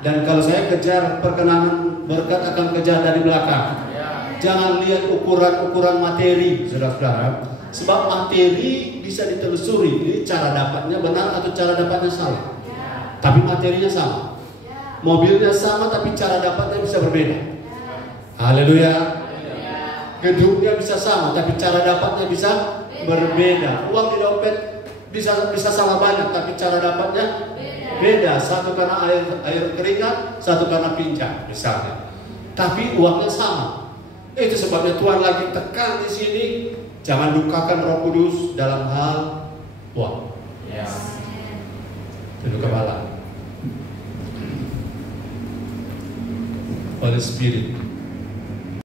Dan kalau saya kejar perkenanan berkat akan kejar dari belakang. Jangan lihat ukuran materi, saudara-saudara. Sebab materi bisa ditelusuri. Ini cara dapatnya benar atau cara dapatnya salah. Tapi materinya sama. Mobilnya sama tapi cara dapatnya bisa berbeda. Haleluya. Gedungnya bisa sama tapi cara dapatnya bisa berbeda. Uang di dompet bisa sama banyak tapi cara dapatnya beda. Satu karena air keringat, satu karena pinjam misalnya. Tapi uangnya sama. Itu sebabnya Tuhan lagi tekan di sini, jangan lukakan Roh Kudus dalam hal uang. Tunduk kepala. Holy Spirit,